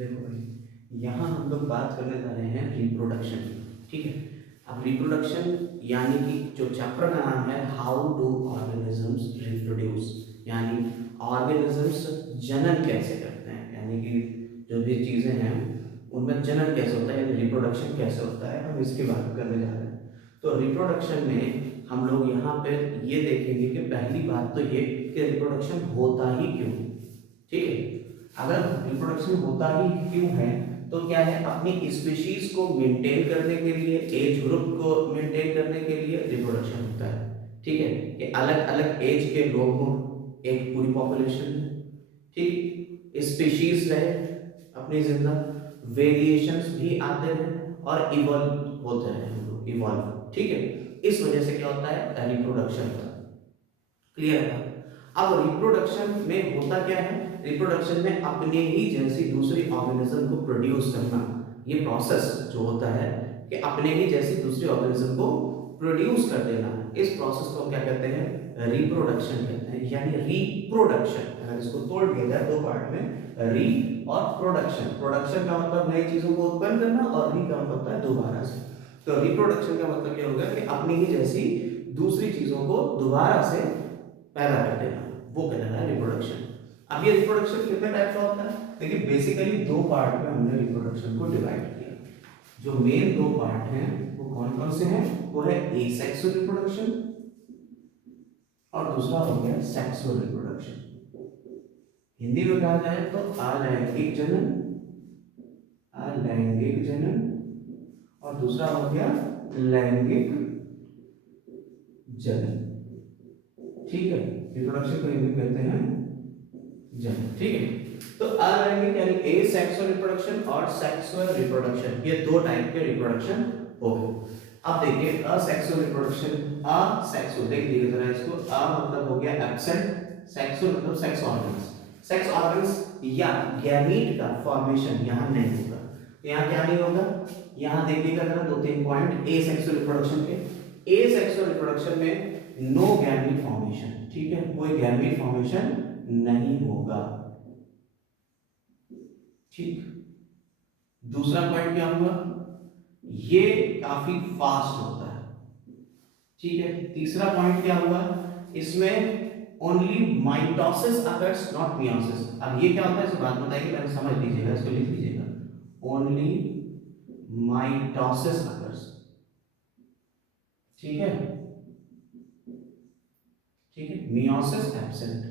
देखो भाई, यहाँ हम लोग बात करने जा रहे हैं रिप्रोडक्शन की, ठीक है। अब रिप्रोडक्शन यानी कि जो चैप्टर का नाम है हाउ डू ऑर्गेनिजम्स रिप्रोड्यूस, यानी ऑर्गेनिजम्स जनन कैसे करते हैं, यानी कि जो भी चीज़ें हैं उनमें जनन कैसे होता है, रिप्रोडक्शन कैसे होता है, हम इसकी बात करने जा रहे हैं। तो रिप्रोडक्शन में हम लोग यहाँ पे ये देखेंगे कि पहली बात तो ये कि रिप्रोडक्शन होता ही क्यों, ठीक है। अगर रिप्रोडक्शन होता ही क्यों है तो क्या है, अपनी स्पीशीज को मेंटेन करने के लिए, एज ग्रुप को मेंटेन करने के लिए रिप्रोडक्शन होता है, ठीक है। कि अलग अलग एज के लोग हों एक पूरी पॉपुलेशन में, ठीक, स्पीशीज रहे अपनी जिंदा, वेरिएशंस भी आते हैं और इवॉल्व होते हैं हम लोग, इवॉल्व, ठीक है। इस वजह से क्या होता है, रिप्रोडक्शन होता है। क्लियर है। अब रिप्रोडक्शन में होता क्या है, रिप्रोडक्शन में अपने ही जैसी दूसरी ऑर्गेनिज्म को प्रोड्यूस करना, ये प्रोसेस जो होता है कि अपने ही जैसी दूसरी ऑर्गेनिज्म को प्रोड्यूस कर देना, इस प्रोसेस को क्या कहते हैं, रिप्रोडक्शन कहते हैं, यानी रिप्रोडक्शन। अगर इसको तोड़ दिया जाए दो पार्ट में, री और प्रोडक्शन, प्रोडक्शन का मतलब नई चीजों को उत्पन्न करना और री का मतलब होता है दोबारा से। तो रिप्रोडक्शन का मतलब ये होगा कि अपनी ही जैसी दूसरी चीजों को दोबारा से पैदा कर देना, वो कहलाता है रिप्रोडक्शन। अब ये रिप्रोडक्शन कितने टाइप का होता है, देखिए बेसिकली दो पार्ट में हमने रिप्रोडक्शन को डिवाइड किया। जो मेन दो पार्ट हैं वो कौन कौन से हैं, वो है एसेक्सुअल रिप्रोडक्शन और दूसरा हो गया सेक्सुअल रिप्रोडक्शन। हिंदी में कहा जाए तो अलैंगिक जनन, अलैंगिक जनन, और दूसरा हो गया लैंगिक जनन, ठीक है। रिप्रोडक्शन को हिंदी कहते हैं जनन, ठीक है। तो अलैंगिक यानी एसेक्सुअल रिप्रोडक्शन और सेक्सुअल रिप्रोडक्शन, ये दो टाइप के रिप्रोडक्शन हो गए। अब देखिए असेक्सुअल रिप्रोडक्शन, असेक्सुअल देख लीजिए जरा इसको, अ मतलब हो गया एब्सेंट, सेक्सुअल मतलब सेक्स ऑर्गन्स, सेक्स ऑर्गन्स या गैमीट का फॉर्मेशन यहाँ नहीं होगा। यहाँ क्या नहीं होगा, यहाँ देखिएगा जरा दो तीन पॉइंट एसेक्सुअल रिप्रोडक्शन के। एसेक्सुअल रिप्रोडक्शन में नो गैमीट फॉर्मेशन, ठीक है, कोई गैमीट फॉर्मेशन नहीं होगा, ठीक। दूसरा पॉइंट क्या हुआ, ये काफी फास्ट होता है, ठीक है। तीसरा पॉइंट क्या हुआ, इसमें only mitosis occurs not meiosis. अब ये क्या होता है, इस बात बताइए, पहले समझ लीजिएगा, इसको लिख लीजिएगा, ओनली माइटोसिस अकर्स, ठीक है, ठीक है, मियोसिस एब्सेंट।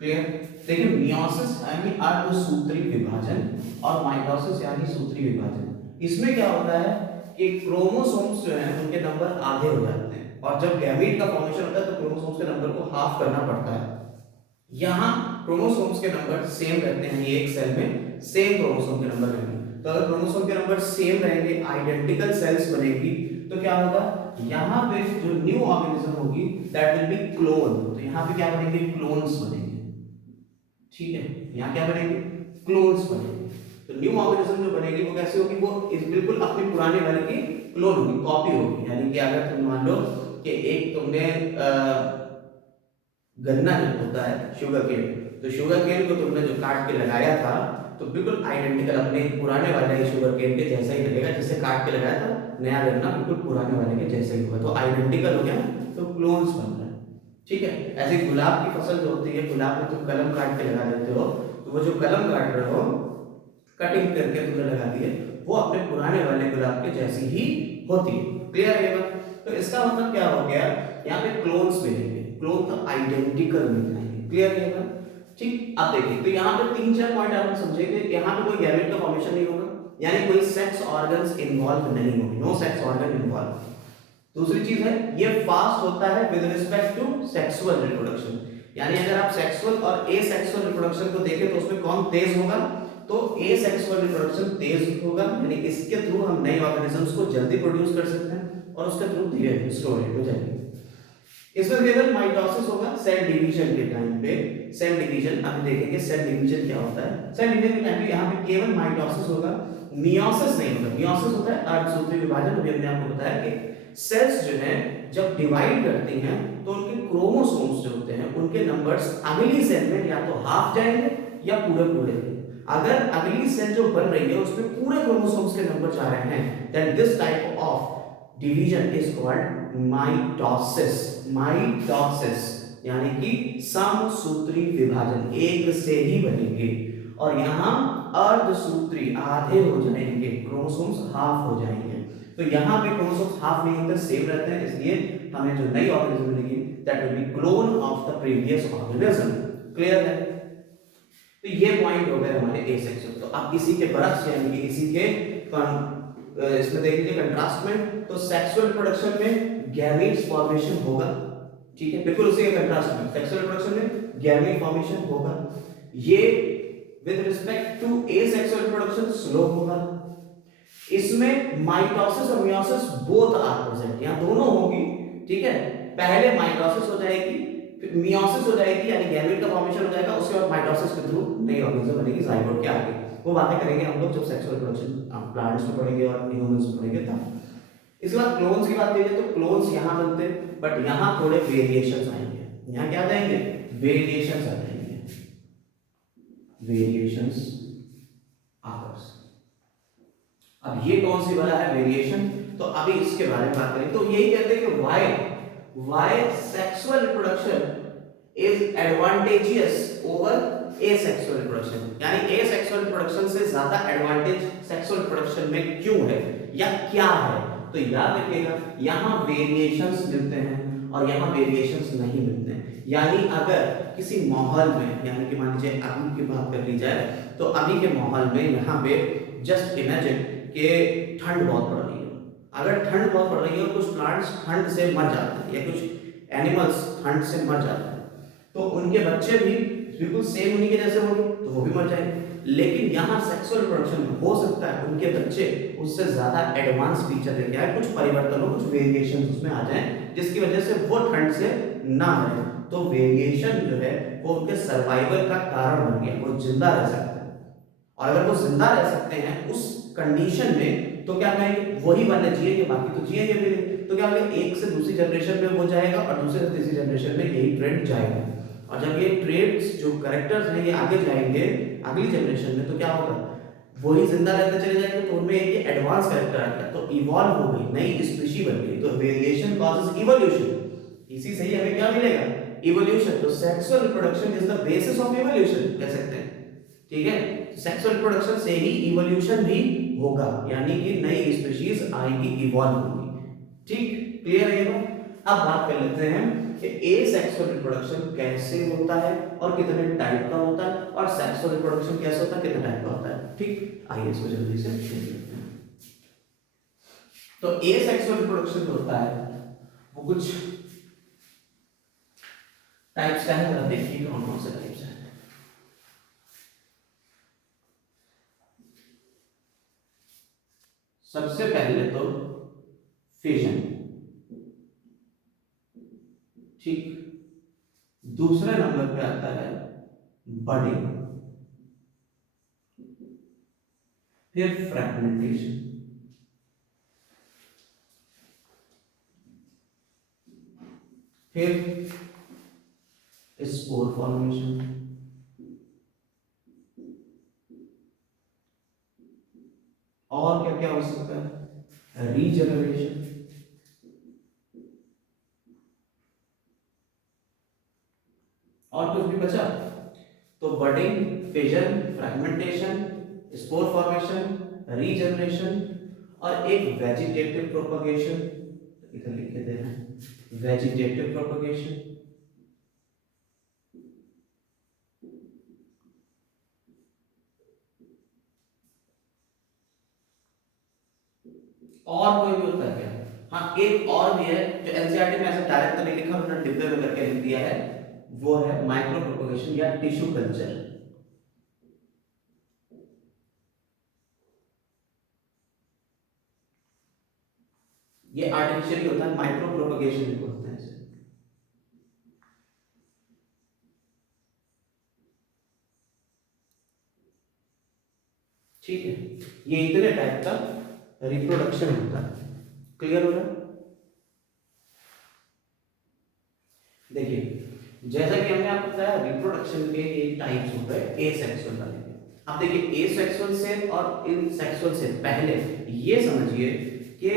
क्लियर। देखिए मियोसिस यानी अर्धसूत्री विभाजन और माइटोसिस यानी सूत्री विभाजन। इसमें क्या होता है कि क्रोमोसोम्स जो हैं उनके नंबर आधे हो जाते हैं, और जब गैमीट का फॉर्मेशन होता है तो क्रोमोसोम्स के नंबर को हाफ करना पड़ता है। यहाँ क्रोमोसोम्स के नंबर सेम रहते हैं, एक सेल में सेम क्रोमोसोम के नंबर रहेंगे। तो अगर क्रोमोसोम के नंबर सेम रहेंगे, आइडेंटिकल सेल्स बनेगी, तो क्या होगा, यहाँ पे जो न्यू ऑर्गेनिज्म होगी दैट विल बी क्लोन। तो यहाँ पे क्या बनेंगे, क्लोन्स बनेंगे, ठीक है। यहाँ क्या बनेंगे, क्लोन्स बनेंगे। तो न्यू ऑर्गेनिज्म जो बनेगी वो कैसे होगी, वो इस बिल्कुल अपने पुराने वाले की क्लोन होगी, कॉपी होगी। यानी कि अगर तुम मान लो कि एक तुमने गन्ना जो होता है शुगर केन, तो शुगर केन को तुमने जो काट के लगाया था तो बिल्कुल आइडेंटिकल अपने पुराने वाले शुगर केन के जैसा ही लगेगा, जैसे काट के लगाया था, नया गन्ना बिल्कुल पुराने वाले के जैसा ही होगा, तो आइडेंटिकल हो गया, तो क्लोन्स बन रहा है, ठीक है। ऐसे गुलाब की फसल जो होती है, गुलाब में तुम कलम काट के लगा देते हो, तो वो जो कलम काट रहे हो, कटिंग करके तुमने लगा दिए, वो अपने पुराने वाले गुलाब के जैसी ही होती है। क्लियर है ये बात। तो इसका मतलब क्या हो गया, यहाँ पे क्लोन्स मिलेंगे, क्लोन तो आइडेंटिकल मिल जाएंगे। क्लियर है ये बात, ठीक। अब देखिए तो यहाँ पे तीन चार पॉइंट आप समझेंगे, यहाँ पे कोई गैमेट का फॉर्मेशन नहीं होगा, यानी कोई सेक्स ऑर्गन्स इन्वॉल्व नहीं होगी, नो सेक्स ऑर्गन इन्वॉल्व। दूसरी चीज है ये फास्ट होता है with respect to sexual reproduction, यानी अगर आप सेक्सुअल और एसेक्सुअल रिप्रोडक्शन को देखें तो उसमें कौन तेज होगा, तो एसेक्सुअल रिप्रोडक्शन तेज होगा, यानी इसके थ्रू हम नए ऑर्गेनिजम्स को जल्दी प्रोड्यूस कर सकते हैं, और उसके थ्रू धीरे स्लो रेट हो जाएगी। इसमें केवल माइटोसिस होगा सेल डिवीजन के टाइम पे, सेल डिवीजन अभी देखेंगे सेल डिवीजन क्या होता है। सेल डिवीजन के टाइम पे यहाँ पे केवल माइटोसिस होगा, मियोसिस नहीं होगा। मियोसिस होता है अर्धसूत्री विभाजन, अभी हमने आपको बताया कि सेल्स जो है जब डिवाइड करती हैं तो उनके क्रोमोसोम्स जो होते हैं उनके नंबर्स अगली सेल में या तो हाफ जाएंगे या पूरे पूरे। अगर अगली सेल जो बन रही है उसमें पूरे क्रोमोसोम्स के नंबर जा रहे हैं then this type of division is called mitosis. Mitosis यानी कि समसूत्री विभाजन, एक से ही बनेंगे और यहाँ अर्धसूत्री आधे हो जाएंगे, क्रोमोसोम्स हाफ हो जाएंगे। तो यहाँ पे क्रोमोसोम्स हाफ नहीं होते, सेम रहते हैं, इसलिए हमें जो नई ऑर्गेनिज्म मिलेगी that will be clone of the previous organism. Clear है? तो ये पॉइंट हो गए हमारे एसेक्सुअल। तो अब इसी के बरक्स यानी कि इसी के इसमें देख लीजिए कंट्रास्ट में, तो सेक्सुअल रिप्रोडक्शन में गैमीट्स फॉर्मेशन होगा, ठीक है, बिल्कुल उसी के कंट्रास्ट में सेक्सुअल रिप्रोडक्शन में गैमीट फॉर्मेशन होगा। ये with respect to asexual reproduction slow होगा। इसमें माइटोसिस और मियोसिस बोथ आर प्रेजेंट, यहां दोनों होगी, ठीक है। पहले माइटोसिस हो जाएगी, फिर मियोसिस हो जाएगी यानी गैमेट का फॉर्मेशन हो जाएगा, उसके बाद माइटोसिस के थ्रू नई ऑर्गेनिज्म बनेगी जाइगोट के आगे। वो बातें करेंगे हम लोग जब सेक्सुअल रिप्रोडक्शन प्लांट्स में पढ़ेंगे और ह्यूमंस में पढ़ेंगे तब। इसके बाद क्लोन्स की बात करें तो क्लोन्स यहां बनते हैं बट यहां थोड़े वेरिएशंस आएंगे। यहां क्या आ जाएंगे? वेरिएशंस आ जाएंगे, वेरिएशंस आकर्स। अब ये कौन सी वाला है वेरिएशन? तो अभी इसके बारे में बात करें तो यही कहते हैं कि why sexual reproduction is advantageous over asexual reproduction, यानी asexual reproduction से ज्यादा एडवांटेज सेक्सुअल रिप्रोडक्शन में क्यों है या क्या है? तो याद रखिएगा यहाँ वेरिएशंस मिलते हैं और यहाँ वेरिएशंस नहीं मिलते हैं। यानी अगर किसी माहौल में, यानी कि मान लीजिए अभी की बात कर ली जाए तो अभी के माहौल में यहाँ पे जस्ट इमेजिन कि ठंड बहुत पड़ रही है। अगर ठंड बहुत पड़ रही है और कुछ प्लांट्स ठंड से मर जाते हैं या कुछ एनिमल्स ठंड से मर जाते हैं तो उनके बच्चे भी बिल्कुल सेम उन्हीं के जैसे होंगे तो वो भी मर जाएंगे। लेकिन यहाँ सेक्सुअल रिप्रोडक्शन में हो सकता है उनके बच्चे उससे ज्यादा एडवांस फीचर लेके आए, कुछ परिवर्तन हो, कुछ वेरिएशन उसमें आ जाए जिसकी वजह से वो ठंड से ना मरे। तो वेरिएशन जो है वो उनके सर्वाइवल का कारण बन गया, वो जिंदा रह सकते हैं। और अगर वो जिंदा रह सकते हैं उस कंडीशन में तो क्या कहेंगे? वही वाले जिएंगे, बाकी तो जिएंगे भी नहीं। तो क्या होगा? एक से दूसरी जनरेशन में वो जाएगा और दूसरे से तीसरी जनरेशन में यही ट्रेंड जाएगा। और जब ये ट्रेड्स जो कैरेक्टर्स हैं ये आगे जाएंगे अगली जनरेशन में तो क्या होगा? वही जिंदा रहते चले जाएंगे तो उनमें एक एडवांस कैरेक्टर आ गया, तो इवॉल्व हो गई, नई स्पीशी बन गई। तो वेरिएशन कॉजेस इवोल्यूशन, इसी से ही हमें क्या मिलेगा? इवोल्यूशन। तो sexual reproduction is the basis of evolution कह सकते हैं, ठीक है। सेक्सुअल रिप्रोडक्शन से ही इवोल्यूशन भी होगा, यानी कि नई स्पीशीज आएंगी, इवॉल्व होगी। ठीक, क्लियर है ये बात? अब बात कर लेते हैं कि एसेक्सुअल रिप्रोडक्शन कैसे होता है और कितने टाइप का होता है, और सेक्सुअल रिप्रोडक्शन कैसे होता है, कितने टाइप का होता है। ठीक, आइए इसको जल्दी से देख लेते हैं। तो एसेक्सुअल रिप्रोडक्शन जो होता है वो कुछ टाइप्स का है, जरा देखिए कौन कौन से टाइप्स हैं। सबसे पहले तो फिजन, ठीक। दूसरे नंबर पे आता है बडिंग, फिर फ्रैगमेंटेशन, फिर स्पोर फॉर्मेशन, और क्या क्या हो सकता है? रीजनरेशन, और कुछ भी बचा? तो budding, fission, fragmentation, spore formation, regeneration और एक वेजिटेटिव प्रोपगेशन। इधर लिख के दे रहे हैं वेजिटेटिव प्रोपगेशन, और कोई भी होता है क्या? हाँ, एक और भी है जो एनसीईआरटी में ऐसे डायरेक्ट तो नहीं लिखा, उन्होंने डिब्बे में करके लिख दिया है, वो है माइक्रो प्रोपगेशन या टिश्यू कल्चर। ये आर्टिफिशियली होता है, माइक्रो प्रोपगेशन भी बोलते हैं इसे। ठीक है, ये इतने टाइप का रिप्रोडक्शन होता है। क्लियर हो रहा है? जैसा कि हमने आपको बताया रिप्रोडक्शन के एक टाइप्स होते हैं एसेक्सुअल वाले। अब देखिए एसेक्सुअल सेल और इनसेक्सुअल सेल, पहले ये समझिए कि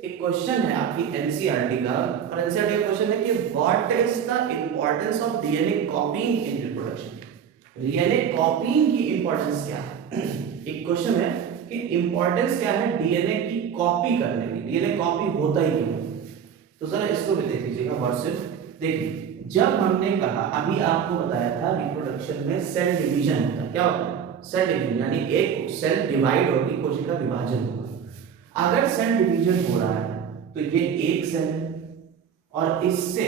एक क्वेश्चन है आपकी एनसीईआरटी का, और एनसीईआरटी का क्वेश्चन है कि what is the importance of DNA copying in reproduction. DNA copying की इंपॉर्टेंस क्या है? एक क्वेश्चन है कि इंपॉर्टेंस क्या है डीएनए की कॉपी करने की, डीएनए कॉपी होता ही क्यों? तो जरा इसको भी देख लीजिएगा व्हाट्सएप। देखिए जब हमने कहा, अभी आपको बताया था रिप्रोडक्शन में सेल डिवीजन होता है। क्या होता है? सेल डिवीजन, यानी एक सेल डिवाइड होगी, कोशिका विभाजन होगा। अगर सेल डिवीजन हो रहा है तो ये एक सेल है और इससे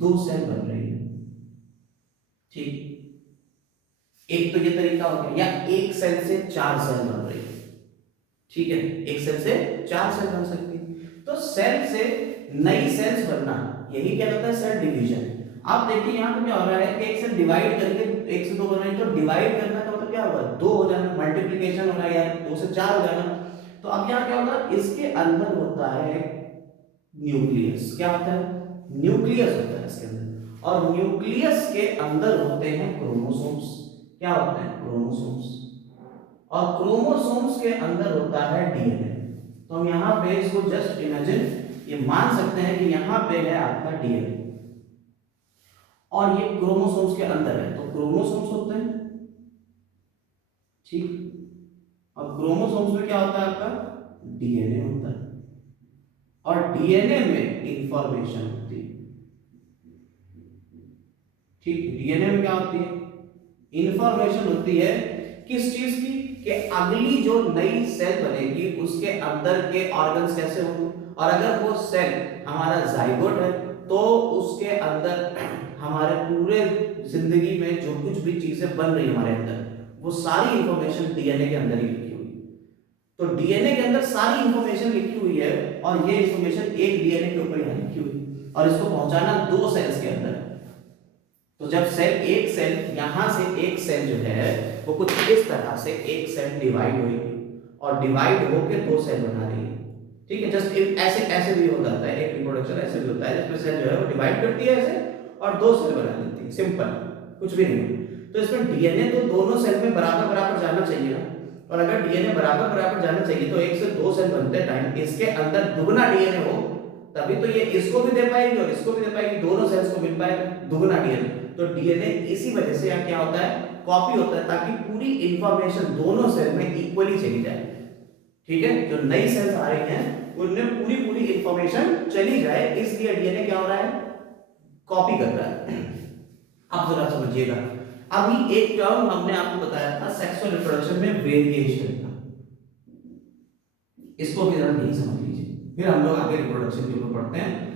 दो सेल बन रही है, ठीक। एक तो ये तरीका हो गया, या एक सेल से चार सेल बन रही है, ठीक है। एक सेल से चार सेल बन सकती है। तो सेल से नई सेल्स बनना, यही क्या होता है? Cell division. आप देखिए यहाँ पे क्या हो रहा है कि एक सेल डिवाइड करके एक से दो बन रही है, तो डिवाइड करना का मतलब क्या होगा? दो हो जाना, मल्टीप्लिकेशन हो रहा है, यार दो से चार हो जाना। तो अब यहाँ क्या होगा? इसके अंदर होता है न्यूक्लियस। क्या होता है? न्यूक्लियस होता है इसके अंदर, और न्यूक्लियस के अंदर होते हैं क्रोमोसोम्स। क्या होते हैं? क्रोमोसोम्स। और क्रोमोसोम्स के अंदर होता है डीएनए। तो हम यहाँ पे इसको जस्ट इमेजिन ये मान सकते हैं कि यहाँ पे है आपका डीएनए और ये क्रोमोसोम्स के अंदर है, तो क्रोमोसोम्स होते हैं, ठीक। और क्रोमोसोम्स में क्या होता है आपका? डीएनए होता है, और डीएनए में इंफॉर्मेशन होती है, ठीक। डीएनए में क्या होती है? इंफॉर्मेशन होती है किस चीज की? कि अगली जो नई सेल बनेगी उसके अंदर के ऑर्गन्स कैसे होंगे, और अगर वो सेल हमारा जाइगोट है तो उसके अंदर हमारे पूरे जिंदगी में जो कुछ भी चीजें बन रही है हमारे अंदर, वो सारी इंफॉर्मेशन डीएनए के अंदर ही लिखी हुई है। तो डीएनए के अंदर सारी इंफॉर्मेशन लिखी हुई है, और ये इंफॉर्मेशन एक डीएनए के ऊपर यहाँ लिखी हुई है, और इसको पहुंचाना दो सेल्स के अंदर है। तो जब एक सेल यहां से एक सेल जो है वो कुछ इस तरह से एक सेल डिवाइड हुई और डिवाइड होकर दो सेल बना रही है, ठीक है। जस्ट ऐसे ऐसे भी हो जाता है, एक रिप्रोडक्शन ऐसे भी होता है जिसमें सेल जो है वो डिवाइड करती है ऐसे और दो सेल बना लेती है, सिंपल, कुछ भी नहीं। तो इसमें डीएनए तो दोनों सेल में बराबर बराबर जाना चाहिए ना, और अगर डीएनए बराबर बराबर जाना चाहिए तो एक से दो सेल बनते टाइम इसके अंदर दुगना डीएनए हो, तभी तो ये इसको भी दे पाएगी और इसको भी दे पाएगी, दोनों सेल्स को मिल पाएगा दुगना डीएनए। तो डीएनए इसी वजह से यहाँ क्या होता है? कॉपी होता है, ताकि पूरी इंफॉर्मेशन दोनों सेल में इक्वली चली जाए, ठीक है। जो नई सेल्स आ रही हैं उनमें पूरी पूरी इंफॉर्मेशन चली जाए, इसलिए डीएनए क्या हो रहा है? कॉपी कर रहा है। अब जरा समझिएगा, अभी एक टर्म हमने आपको बताया था सेक्सुअल रिप्रोडक्शन में, वेरिएशन का, इसको भी जरा नहीं समझ लीजिए, फिर हम लोग आगे रिप्रोडक्शन के ऊपर पढ़ते हैं।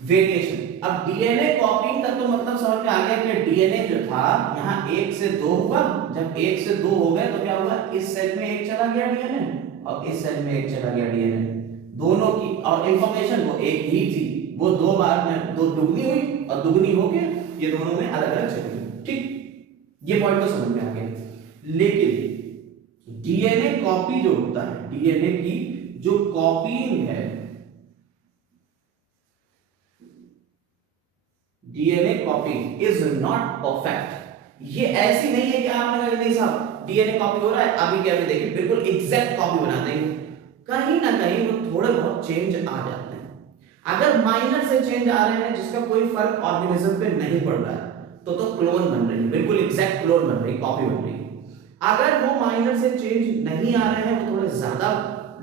वेरिएशन, अब डीएनए कॉपिंग तक तो मतलब समझ में आ गया कि डीएनए जो था यहाँ एक से दो हुआ, जब एक से दो हो गए तो क्या हुआ? इस सेल में एक चला गया डीएनए और इस सेल में एक चला गया डीएनए, दोनों की और इंफॉर्मेशन वो एक ही थी, वो दो बार में दो दुगनी हुई और दुगनी होके ये दोनों में अलग अलग चली गई, ठीक। ये पॉइंट तो समझ में आ गया। लेकिन डीएनए कॉपी जो होता है, डीएनए की जो कॉपीइंग है, DNA copy is not perfect. ये ऐसी नहीं है कि आपने कहा नहीं साहब डीएनए कॉपी हो रहा है, अभी क्या देखिए बिल्कुल एग्जैक्ट कॉपी बना देंगे, कहीं ना कहीं वो थोड़े बहुत चेंज आ जाते हैं। अगर माइनर से चेंज आ रहे हैं जिसका कोई फर्क ऑर्गेनिज्म पे नहीं पड़ रहा है तो क्लोन बन रही है, बिल्कुल एग्जैक्ट क्लोन बन रही है, कॉपी बन रही है। अगर वो माइनर से चेंज नहीं आ रहे हैं, वो थोड़े ज्यादा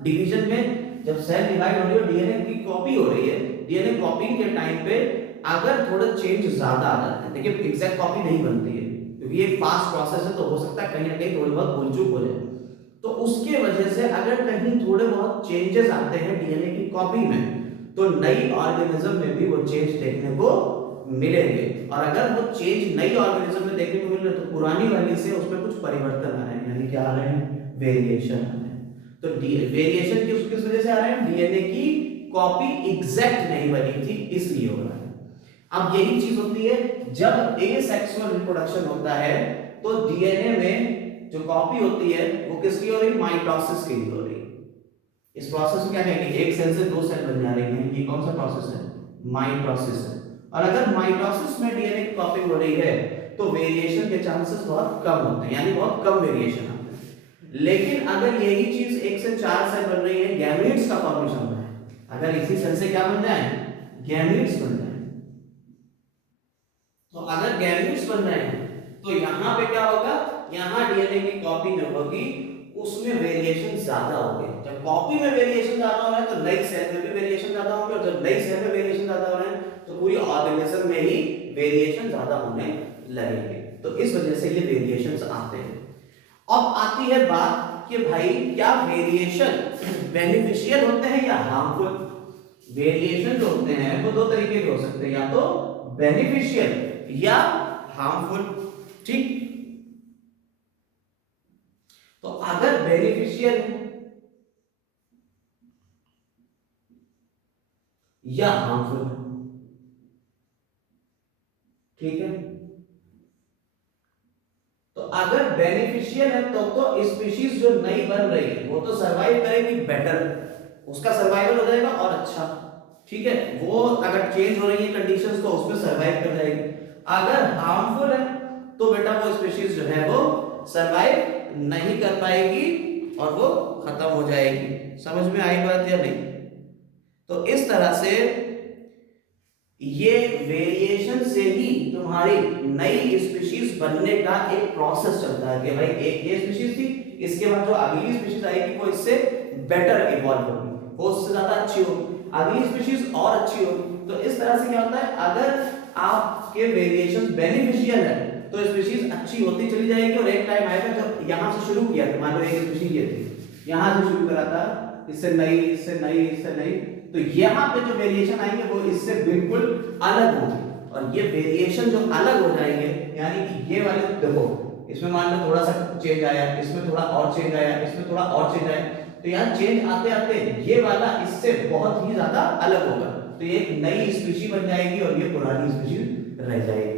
डिवीजन में जब सेल डिवाइड हो रही है डीएनए की कॉपी हो रही है, डीएनए कॉपी के टाइम पे अगर थोड़ा चेंज ज्यादा आ जाते हैं, देखिए एग्जैक्ट कॉपी नहीं बनती है क्योंकि ये फास्ट प्रोसेस है, तो हो सकता है कहीं ना कहीं थोड़ी बहुत भूल चूक हो जाए। तो उसके वजह से अगर कहीं थोड़े बहुत चेंजेस आते हैं डीएनए की कॉपी में, तो नई ऑर्गेनिज्म में भी वो चेंज देखने को मिलेंगे, और अगर वो चेंज नई ऑर्गेनिज्म में देखने को मिल रहे तो पुरानी वाली से उसमें कुछ परिवर्तन आ रहे हैं, यानी क्या आ रहे हैं? वेरिएशन आ रहे हैं। तो वेरिएशन किस वजह से आ रहे हैं? डीएनए की कॉपी एग्जैक्ट नहीं बनी थी इसलिए हो रहा है। अब यही चीज होती है जब एसेक्सुअल रिप्रोडक्शन होता है तो डीएनए में जो कॉपी होती है वो किसकी हो रही है? माइटोसिस की हो रही है। इस प्रोसेस को क्या कहेंगे? एक सेल से दो सेल बन जा रही हैं, ये कौन सा प्रोसेस है? माइटोसिस है। और अगर माइटोसिस में डीएनए की कॉपिंग हो रही है तो वेरिएशन के चांसेस बहुत कम होते हैं, यानी बहुत कम वेरिएशन आते हैं। लेकिन अगर यही चीज 1 से 4 सेल बन रही है, गैमीट्स का फॉर्मेशन हो रहा है, अगर इसी सेल से क्या बन जाए, गैमीट्स बन जाए, तो अगर गैमीट्स बन रहे हैं तो यहां पे क्या होगा, यहां डीएनए की कॉपी जो होगी उसमें वेरिएशन ज्यादा होंगे। जब कॉपी में वेरिएशन ज्यादा हो रहा है तो नई सेल में भी वेरिएशन ज्यादा होंगे, और जब नई सेल में वेरिएशन ज्यादा हो रहे हैं तो पूरी ऑर्गेनिज्म में ही वेरिएशन ज्यादा होने लगेंगे। तो इस वजह से ये वेरिएशंस आते हैं। अब आती है बात कि भाई क्या वेरिएशन बेनिफिशियल होते हैं या हार्मफुल। वेरिएशन जो होते हैं वो दो तरीके के हो सकते हैं, या तो बेनिफिशियल या हार्मफुल। ठीक, तो अगर बेनिफिशियल या हार्मफुल, ठीक है, तो अगर बेनिफिशियल है तो स्पीशीज जो नई बन रही है वो तो सरवाइव करेगी बेटर, उसका सर्वाइवल हो जाएगा और अच्छा, ठीक है, वो अगर चेंज हो रही है कंडीशंस तो उसमें सरवाइव कर जाएगी। अगर हार्मफुल है तो बेटा वो स्पीशीज जो है वो सरवाइव नहीं कर पाएगी और वो खत्म हो जाएगी। समझ में आई बात या नहीं? तो इस तरह से ये वेरिएशन से ही तुम्हारी नई स्पीशीज बनने का एक प्रोसेस चलता है कि भाई एक ये स्पीशीज थी, इसके बाद जो अगली स्पीशीज आएगी वो इससे बेटर इवॉल्व होगी, वो उससे ज्यादा अच्छी होगी, अगली स्पीशीज और अच्छी होगी। तो इस तरह से क्या होता है, अगर आपके वेरिएशन बेनिफिशियल है तो स्पीशीज अच्छी होती चली जाएगी, और एक टाइम आएगा जब यहां से शुरू किया था, मान लो एक स्पीशीज ये थी, यहां से शुरू करा था, इससे नई, इससे नई, इससे नई, तो यहाँ पे जो वेरिएशन आएंगे वो इससे बिल्कुल अलग होंगे। और ये वेरिएशन जो अलग हो जाएंगे, यानी कि ये वाले देखो, इसमें मान लो थोड़ा सा चेंज आया, इसमें थोड़ा और चेंज आया, इसमें थोड़ा और चेंज आया, तो यहाँ चेंज आते आते ये वाला इससे बहुत ही ज्यादा अलग होगा, तो ये एक नई स्पीशी बन जाएगी और ये पुरानी स्पीशी रह जाएगी।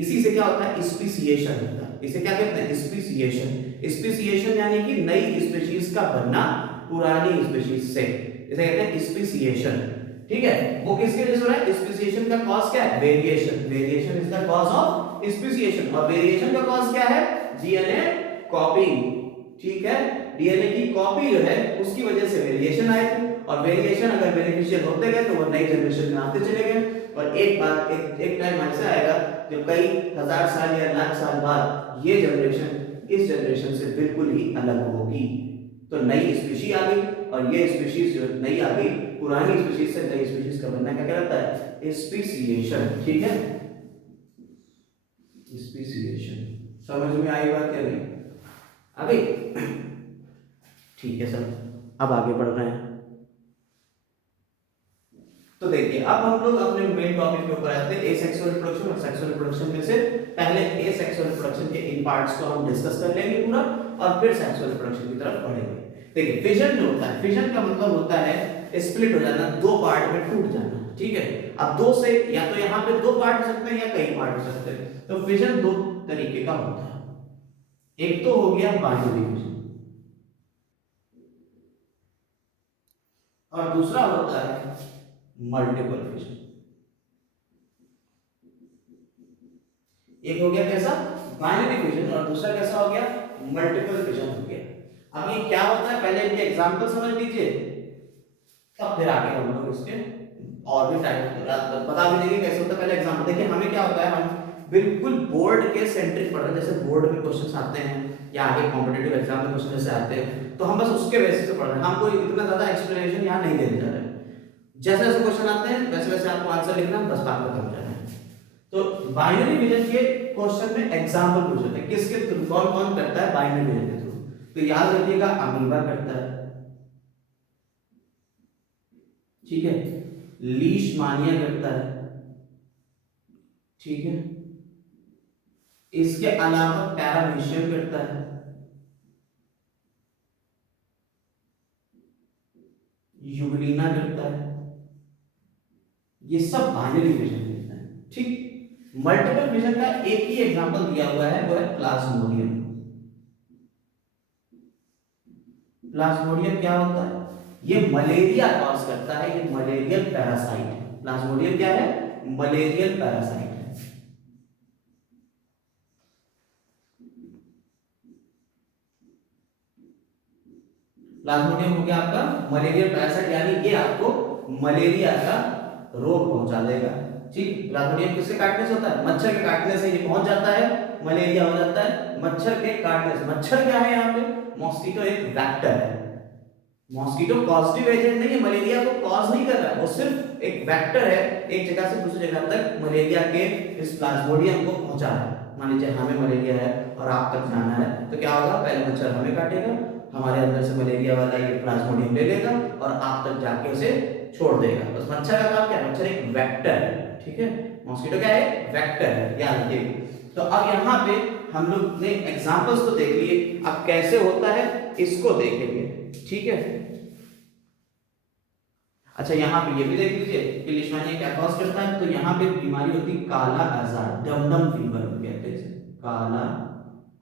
इसी से क्या होता है, स्पीसिएशन होता है। इसे क्या कहते हैं, स्पीसिएशन। स्पीसिएशन यानी कि नई स्पीशीज का बनना पुरानी स्पीशीज से, इसे कहते हैं स्पीसिएशन। ठीक है, वो किसके वजह से हो रहा है, स्पीसिएशन का कॉज क्या है, variation. Variation is the cause of speciation, और वेरिएशन का कॉज क्या है, डीएनए कॉपिंग। ठीक है, डीएनए की कॉपी जो है उसकी वजह से वेरिएशन आए थे, और वेरिएशन अगर बेनिफिशियल होते गए तो वो नई जनरेशन में आते चले गए, और एक बार एक टाइम ऐसा आएगा जब कई हजार साल या लाख साल बाद ये जनरेशन इस जनरेशन से बिल्कुल ही अलग होगी, तो नई स्पीशी आ गई, और ये स्पीशीज जो नई आ गई, पुरानी स्पीशीज से नई स्पीशीज का बनना क्या कहलाता है, स्पीसिएशन। ठीक है, स्पीसिएशन। समझ में आई बात या नहीं? आ गई? ठीक है सर, अब आगे बढ़ रहे हैं। तो देखिए अब हम लोग अपने मेन टॉपिक के ऊपर आते हैं, एसेक्सुअल रिप्रोडक्शन। और सेक्सुअल रिप्रोडक्शन में से पहले एसेक्सुअल रिप्रोडक्शन के इन पार्ट्स को हम डिस्कस कर लेंगे पूरा, और फिर सेक्सुअल रिप्रोडक्शन की तरफ बढ़ेंगे। देखिए फिजन जो होता है, फिजन का मतलब होता है स्प्लिट हो जाना, दो पार्ट में टूट जाना। ठीक है, अब दो से या तो यहाँ पे दो पार्ट हो सकते हैं या कई पार्ट हो सकते हैं। तो फिजन दो तरीके का होता है, एक तो हो गया बाइनरी फिजन, और दूसरा होता है मल्टीपल फिजन। एक हो गया कैसा, बाइनरी फिजन, और दूसरा कैसा हो गया, मल्टीपल फिजन हो गया। अब ये क्या होता है, पहले इनके एग्जांपल समझ लीजिए, तब फिर आगे हम लोग इसके और भी टाइप बता भी देंगे कैसे होता है। पहले एग्जांपल देखिए, हमें क्या होता है, हम बिल्कुल बोर्ड के सेंट्रिक पढ़ रहे हैं, जैसे बोर्ड में क्वेश्चंस आते हैं या आगे कॉम्पिटिटिव एग्जाम में क्वेश्चन जैसे आते हैं, तो हम बस उसके बेसिस पे पढ़ रहे हैं, हम कोई इतना ज्यादा एक्सप्लेनेशन यहाँ नहीं देने जा रहे हैं। जैसे जैसे क्वेश्चन आते हैं वैसे वैसे आपको आंसर लिखना, बस बात खत्म हो जाना है। तो बाइनरी विजन के क्वेश्चन में एग्जांपल पूछते हैं, किसके थ्रू, कौन कौन करता है बाइनरी विजन के थ्रू। तो याद रखिएगा, अमीबा करता है, ठीक है, लीशमानिया करता है, ठीक है, इसके अलावा पैरामीशियम करता है, यूग्लिना करता है, ये सब बाइनरी विजन करता है। ठीक, मल्टीपल विजन का एक ही एग्जांपल दिया हुआ है, वो है प्लाज्मोडियम। प्लाज्मोडियम क्या होता है, ये मलेरिया कॉज करता है, ये मलेरियल पैरासाइट है। प्लाज्मोडियम क्या है, मलेरियल पैरासाइट है। प्लाज्मोडियम हो गया आपका मलेरियल पैरासाइट, यानी ये आपको मलेरिया का रोग पहुंचा देगा। ठीक, प्लाज्मोडियम किसके काटने से होता है? मच्छर के काटने से ये पहुंच जाता है, मलेरिया हो जाता है मच्छर के काटने से। मच्छर क्या है यहाँ पे? मॉस्किटो एक वेक्टर है। मॉस्किटो पॉजिटिव एजेंट नहीं है, मलेरिया को कॉज नहीं कर रहा है, वो सिर्फ एक वेक्टर है, एक जगह से दूसरी जगह तक मलेरिया के इस प्लाज्मोडियम को पहुंचा रहा है। मान लीजिए हमें मलेरिया है और आप तक जाना है, तो क्या होगा? पहले मच्छर हमें काटेगा, हमारे अंदर से मलेरिया वाला ये प्लाज्मोडियम ले लेगा और आप तक जाके उसे छोड़ देगा। बस मच्छर का काम क्या है? मच्छर एक वेक्टर है, ठीक है। मॉस्किटो क्या है? वेक्टर है, याद रखिए। तो अब यहाँ पे हम लोग ने एग्जांपल्स तो देख लिए, अब कैसे होता है इसको देखेंगे, ठीक है। अच्छा, यहाँ पे ये भी देख लीजिए कि लिशमानिया क्या कॉज करता है। तो यहाँ पे बीमारी होती है काला आजार, डमडम फीवर कहते हैं इसे, काला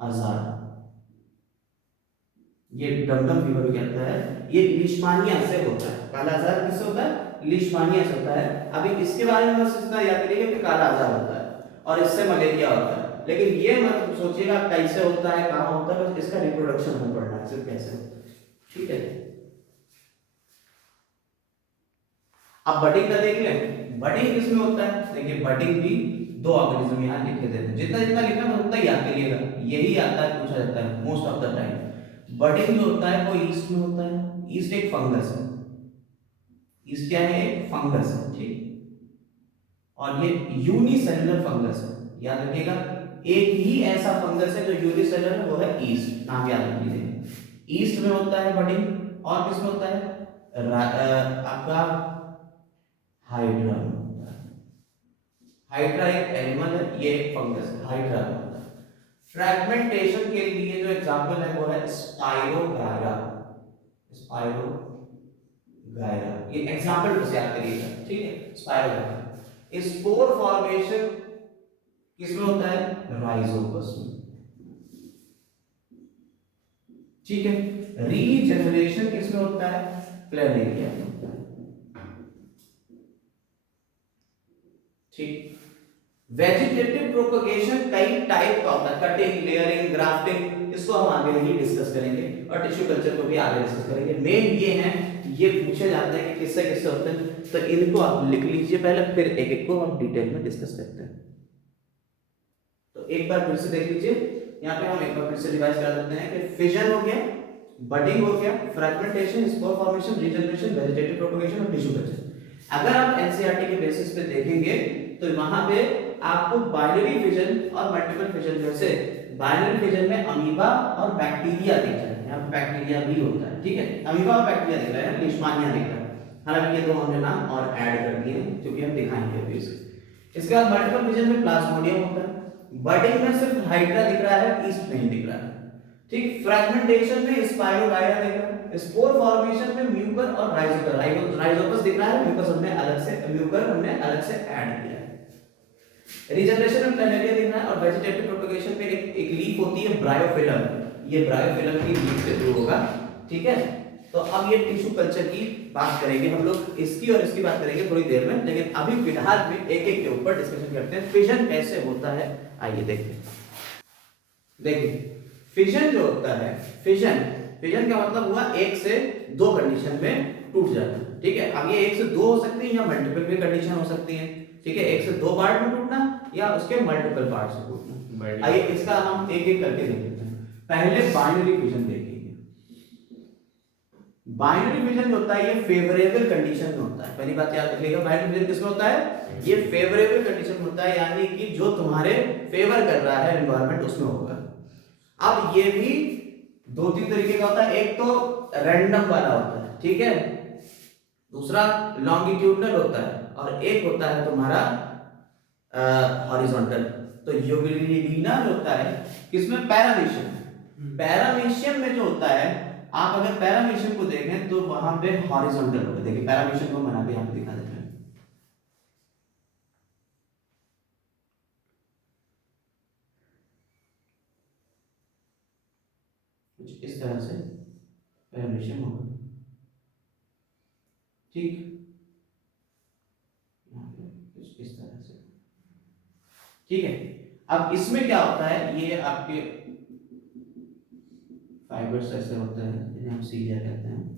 आजार। ये डमडम फीवर कहता है, ये लिशमानिया से होता है। काला आजार किससे होता है? लिशमानिया से होता है। अभी इसके बारे में बस इतना याद करिए कि काला आजार होता है और इससे मलेरिया होता है, लेकिन ये मत सोचिएगा कैसे होता है, कहाँ होता है, बस इसका रिप्रोडक्शन हमें पढ़ना है, सिर्फ कैसे होता है, ठीक है। अब बडिंग का देख लें। बडिंग किसमें होता है? देखिए बडिंग भी दो ऑर्गेनिज्म यहाँ लिखे देते हैं, जितना जितना लिखना है उतना ही याद करिएगा, यही आता है, पूछा जाता है most of the time. Budding जो होता है वो ईस्ट में होता है। ईस्ट एक फंगस है, ईस्ट क्या है? एक फंगस है, ठीक। और ये यूनिसेलुलर फंगस है, याद रखिएगा। एक ही ऐसा फंगस है जो यूनिसेलुलर है, वो है ईस्ट, नाम याद रख लीजिए। ईस्ट में होता है बडिंग, और किसमें होता है? आपका हाइड्रा में होता है। हाइड्रा एक एनिमल है, ये एक फंगस है, हाइड्रा में होता है। फ्रैगमेंटेशन के लिए जो एग्जांपल है वो है स्पाइरोगायरा। स्पाइरोगायरा ये एग्जांपल बस याद करिएगा, ठीक है। स्पाइरोगायरा स्पोर फॉर्मेशन किसमें होता है? राइजोपस में, ठीक है। रीजेनरेशन किसमें होता है? प्लैनेरिया में होता है, ठीक। वेजिटेटिव प्रोपगेशन कई टाइप का होता है, कटिंग, लेयरिंग, ग्राफ्टिंग, इसको हम आगे ही डिस्कस करेंगे, और टिश्यू कल्चर को भी आगे डिस्कस करेंगे। मेन ये है, ये पूछे जाते हैं कि किससे किससे होते हैं, तो इनको आप लिख लीजिए पहले, फिर एक एक को हम डिटेल में डिस्कस करते हैं। तो एक बार फिर से देख लीजिए, यहाँ पे हम एक बार फिर से रिवाइज कर देते हैं कि फिजन हो गया, बडिंग हो गया, fragmentation, spore formation, regeneration, vegetative propagation और टिश्यू कल्चर। अगर आप एनसीईआरटी के बेसिस पे देखेंगे तो वहां पे आपको बाइनरी फिजन और मल्टीपल फिजन में से बाइनरी फिजन में अमीबा और बैक्टीरिया दिख रहा है, यहाँ पे बैक्टीरिया भी होता है, ठीक है। अमीबा और बैक्टीरिया दिख रहा है, लिशमानिया दिख रहा है, हालांकि ये दो हमने नाम और ऐड कर दिए क्योंकि हम दिखाएंगे अभी इसके। इसके बाद मल्टीपल फिजन में प्लाज्मोडियम होता है, बडिंग में सिर्फ हाइड्रा दिख रहा है, ईस्ट नहीं दिख रहा है, ठीक। फ्रैगमेंटेशन में स्पाइरोगायरा दिख रहा है, स्पोर फॉर्मेशन में म्यूकर और राइजोपस, राइजोपस दिख रहा है, म्यूकस हमने अलग से, म्यूकर हमने अलग से ऐड किया है। रीजनरेशन में प्लैनेरिया दिख रहा है, और वेजिटेटिव प्रोपगेशन में एक लीफ होती है ब्रायोफिलम, ये ब्रायोफिलम की लीफ से शुरू होगा, ठीक है। तो अब ये टिश्यू कल्चर की बात करेंगे हम लोग, इसकी और इसकी बात करेंगे थोड़ी देर में, लेकिन अभी फिलहाल में एक एक के ऊपर डिस्कशन करते हैं। फिजन कैसे होता है आइए देखते हैं। देखिए फिजन जो होता है, फिजन फिजन का मतलब हुआ एक से दो कंडीशन में टूट जाना, ठीक है। अब ये एक से दो हो सकती है या मल्टीपल भी कंडीशन हो सकती है, ठीक है। एक से दो पार्ट में टूटना या उसके मल्टीपल पार्ट से टूटना। आइए इसका हम एक एक करके देख लेते हैं। पहले बाइनरी फिजन देखेंगे। बाइनरी फिजन होता है, ये फेवरेबल कंडीशन में होता है, पहली बात याद रखिएगा। बाइनरी फिजन किसमें होता है? ये फेवरेबल कंडीशन में होता है, यानी कि जो तुम्हारे फेवर कर रहा है एनवायरनमेंट उसमें होगा। अब ये भी दो तीन तरीके का होता है, एक तो रैंडम वाला होता है, ठीक है, दूसरा लॉन्गिट्यूडनल होता है, और एक होता है तुम्हारा हॉरिजॉन्टल। तो यूबिलिटीना जो होता है किसमें? पैरामीशियम। पैरामीशियम में जो होता है, आप अगर पैरामीशियम को देखें तो वहां पे हॉरिजॉन्टल होता है। देखिए पैरामीशियम को बना के यहां पे दिखा देते हैं, कुछ इस तरह से पैरामीशियम होगा, ठीक, यहाँ पे कुछ इस तरह से। ठीक है। अब इसमें क्या होता है, ये आपके फाइबर्स ऐसे होते हैं जिन्हें हम सीलिया कहते हैं।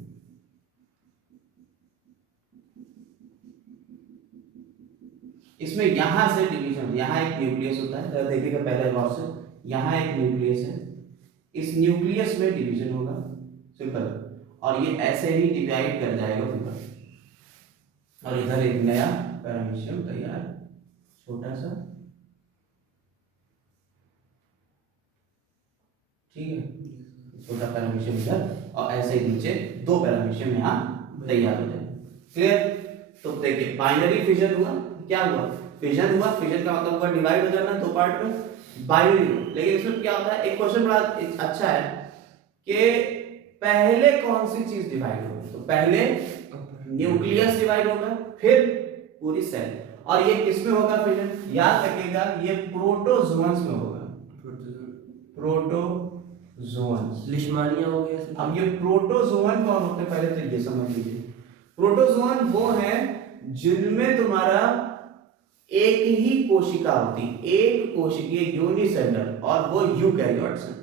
इसमें यहां से डिवीजन, यहां एक न्यूक्लियस होता है, देखिएगा पहले गौर से, यहां एक न्यूक्लियस है, इस न्यूक्लियस में डिवीजन होगा सिंपल, और ये ऐसे ही डिवाइड कर जाएगा ऊपर, और इधर एक नया पैरामीशियम तैयार, छोटा सा, ठीक है, छोटा पैरामीशियम इधर, और ऐसे ही नीचे दो पैरामीशियम यहाँ तैयार हो जाए। क्लियर? तो देखिए बाइनरी फिजन हुआ, क्या हुआ, फिजन हुआ, फिजन का मतलब हुआ डिवाइड हो जाना दो पार्ट में, बाइनरी। लेकिन इसमें क्या होता है, एक क्वेश्चन बड़ा अच्छा है कि पहले कौन सी चीज डिवाइड होगी, तो पहले न्यूक्लियस डिवाइड होगा, फिर पूरी सेल, और ये किसमें होगा फिजन, याद रखिएगा ये प्रोटोजोन्स में होगा, प्रोटोजोन्स, लिशमानिया हो गया। अब ये प्रोटोजोन कौन होते हैं, पहले तो ये समझ लीजिए, प्रोटोजोन वो है जिनमें तुम्हारा एक ही कोशिका होती, एक कोशिकीय यूनिसेलुलर, और वो यूकैरियोट्स हैं,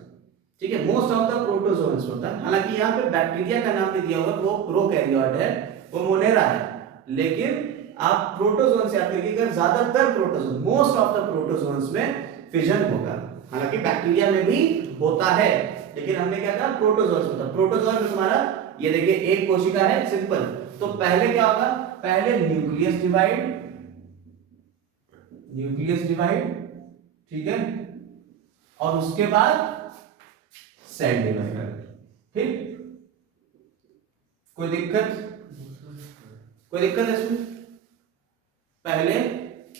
ठीक है, मोस्ट ऑफ द प्रोटोजोन्स होता है। हालांकि यहाँ पे बैक्टीरिया का नाम भी दिया हुआ, वो प्रोकैरियोट है, वो मोनेरा है, लेकिन आप प्रोटोजोन से याद करिएगा, ज्यादातर protozoan, most of the protozoans में फिजन होगा, हालांकि बैक्टीरिया में भी होता है, लेकिन हमने क्या कहा प्रोटोजोन्स में था। प्रोटोजोन में तुम्हारा ये देखिए एक कोशिका है सिंपल, तो पहले क्या होगा, पहले न्यूक्लियस डिवाइड, न्यूक्लियस डिवाइड, ठीक है, और उसके बाद सेल डिवाइड, ठीक, कोई दिक्कत, कोई दिक्कत है इसमें, पहले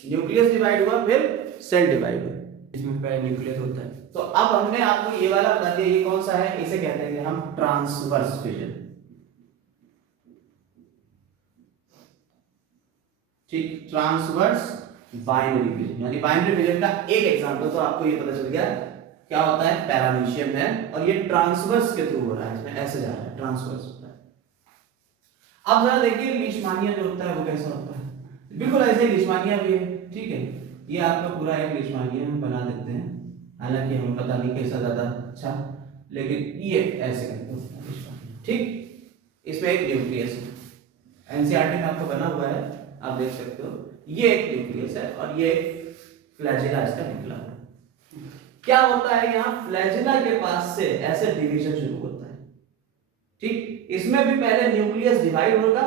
न्यूक्लियस डिवाइड हुआ फिर सेल डिवाइड हुआ, इसमें पहले न्यूक्लियस होता है। तो अब हमने आपको ये वाला बता दिया, ये कौन सा है, इसे कहते हैं हम ट्रांसवर्स फिजन, ठीक, ट्रांसवर्स बाइनरी फिजन, यानी बाइनरी फिजन का एक एग्जांपल तो आपको ये पता चल गया क्या होता है, पैरामीशियम है, और ये ट्रांसवर्स के थ्रू हो रहा है, इसमें ऐसे जा रहा है, ट्रांसवर्स होता है। अब जरा देखिए लीशमानिया जो होता है वो कैसा होता है, बिल्कुल ऐसे ही लीशमानिया भी है, ठीक है, ये आपका पूरा एक लीशमानिया हम बना देते हैं, हालांकि हमें पता नहीं कैसा ज्यादा अच्छा, लेकिन ये ऐसे करके होता है लीशमानिया, ठीक, इसमें एक न्यूक्लियस है, एनसीईआरटी में आपको बना हुआ है, आप देख सकते हो, ये एक न्यूक्लियस है, और ये फ्लैजिला इसका निकला है। क्या होता है यहाँ, फ्लैजिला के पास से ऐसे डिवीजन शुरू होता है, ठीक, इसमें भी पहले न्यूक्लियस डिवाइड होगा,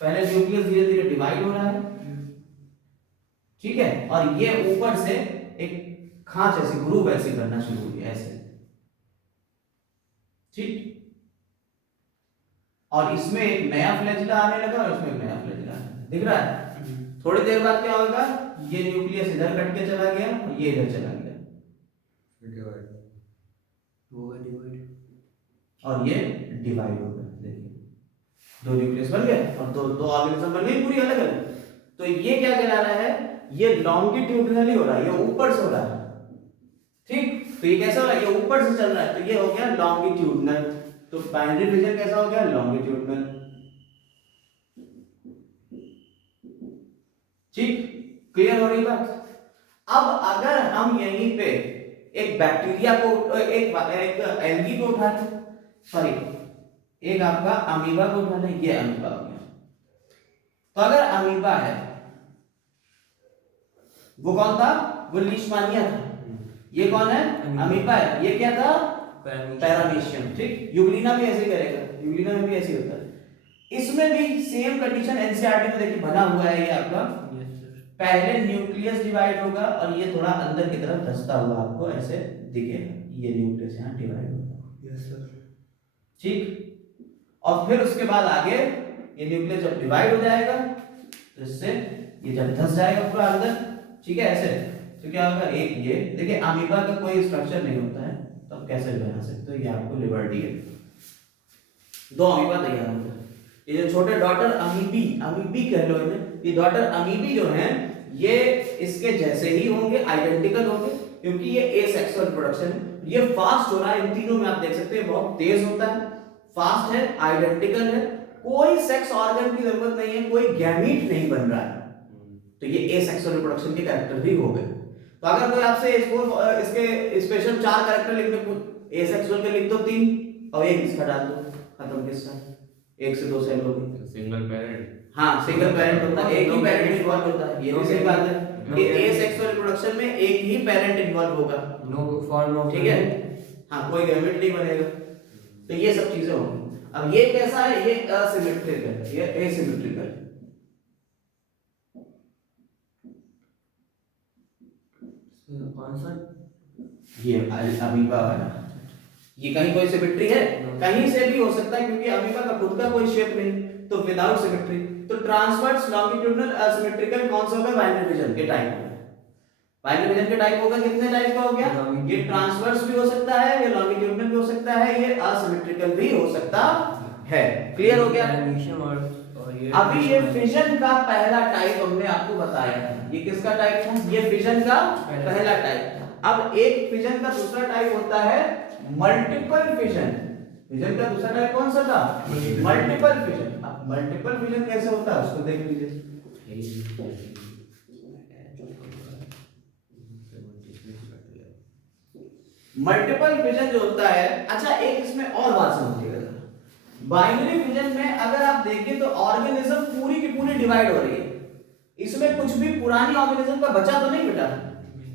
पहले न्यूक्लियस धीरे धीरे डिवाइड हो रहा है, ठीक है, और ये ऊपर से एक खांच ऐसी ग्रुप ऐसी बनना शुरू हुई ऐसे, ठीक, और इसमें एक नया फ्लैजिला आने लगा, और इसमें एक नया फ्लैजिला आने लगा, दिख रहा है। थोड़ी देर बाद क्या होगा, ये न्यूक्लियस इधर कट के चला गया, और ये इधर चला गया, और ये डिवाइड हो गया, देखिए दो न्यूक्लियस बन गए, और दो ऑर्गेनिज्म बन गई पूरी अलग अलग। तो ये क्या कहला रहा है, ये लॉन्गिट्यूडिनली हो रहा है, ये ऊपर से हो रहा है, ठीक, तो ये कैसा हो रहा है, ये ऊपर से चल रहा है, तो ये हो गया लॉन्गिट्यूडिनल, तो बाइनरी फिजन कैसा हो गया, लॉन्गिट्यूडिनल, ठीक, क्लियर हो रही बात। अब अगर हम यहीं पे एक बैक्टीरिया को, एक एल्गी को उठा लें, सॉरी एक आपका अमीबा को उठा लें, ये अमीबा हो गया, तो अगर अमीबा है, वो कौन था, वो लीशमानिया था, ये कौन है, अमीबा है, ये क्या था, पैरामीशियम, ठीक, यूग्लिना भी ऐसे ही करेगा, यूग्लिना में भी ऐसे होता है, इसमें भी सेम कंडीशन एनसीईआरटी में देखिए बना हुआ है, ये आपका पहले न्यूक्लियस डिवाइड होगा, और ये थोड़ा अंदर की तरफ धंसता हुआ आपको ऐसे दिखेगा, ये न्यूक्लियस यहाँ डिवाइड होगा, यस सर, ठीक, और फिर उसके बाद आगे ये न्यूक्लियस जब डिवाइड हो जाएगा, तो इससे ये जब धंस जाएगा पूरा अंदर, ठीक है, ऐसे, तो क्या होगा, एक ये देखिए अमीबा का कोई स्ट्रक्चर नहीं होता है, तो आप कैसे बना सकते हो, ये आपको लिबर्टी है, दो अमीबा तैयार होता है, ये जो छोटे डॉटर अमीबी कह लो इन्हें, ये डॉटर अमीबी जो हैं ये इसके जैसे ही होंगे, आइडेंटिकल होंगे, क्योंकि ये एसेक्सुअल प्रोडक्शन है, ये फास्ट हो रहा है, इन तीनों में आप देख सकते हैं बहुत तेज होता है, फास्ट है, आइडेंटिकल है, कोई सेक्स ऑर्गन की जरूरत नहीं है, कोई गैमीट नहीं बन रहा है, तो ये एसेक्सुअल रिप्रोडक्शन के कैरेक्टर भी हो गए, तो अगर कोई आपसे इसके स्पेशल 4 कैरेक्टर लिखने को, एसेक्सुअल के लिख दो 3 और एक इसका डाल दो, खत्म किस्सा। 1 से 2 सेल हो गई। Single parent. हाँ, सिंगल पेरेंट होता है, एक ही पेरेंट इन्वॉल्व होता है, ये भी सही बात है कि एसेक्सुअल रिप्रोडक्शन में एक ही पेरेंट इन्वॉल्व होगा। नो फॉर्म ऑफ, ठीक है, हाँ, कोई गैमेट नहीं बनेगा। तो ये सब चीजें होंगी। अब ये कैसा है, ये असिमेट्रिकल है, ये एसिमेट्रिकल है। कौन सा? ये अमीबा वाला, ये कहीं कोई सिमेट्री है, कहीं से भी हो सकता है क्योंकि अमीबा का खुद का कोई शेप नहीं, तो विदाउट सिमेट्री। तो ट्रांसवर्स लॉन्गिट्यूडिनल असिमेट्रिकल कौन सा होगा? बाइनरी विजन के टाइप होगा। बाइनरी विजन के टाइप होगा, कितने टाइप का हो गया? ये ट्रांसवर्स भी हो सकता है, ये लॉन्गिट्यूडिनल भी हो सकता है, ये असिमेट्रिकल भी हो सकता है। क्लियर हो गया? अभी ये फिजन का पहला टाइप हमने आपको बताया है। ये किसका टाइप था? ये फिजन का पहला टाइप था। अब एक फिजन का दूसरा टाइप होता है मल्टीपल फिजन। फिजन का दूसरा टाइप कौन सा था? Multiple fission. अब मल्टीपल फिजन कैसे होता है उसको देख लीजिए। मल्टीपल फिजन जो होता है, अच्छा एक इसमें और बात समझिएगा। बाइनरी फिजन में अगर आप देखें तो ऑर्गेनिज्म पूरी की पूरी डिवाइड हो रही है, इसमें कुछ भी पुरानी ऑर्गेनिज्म का बचा तो नहीं बेटा,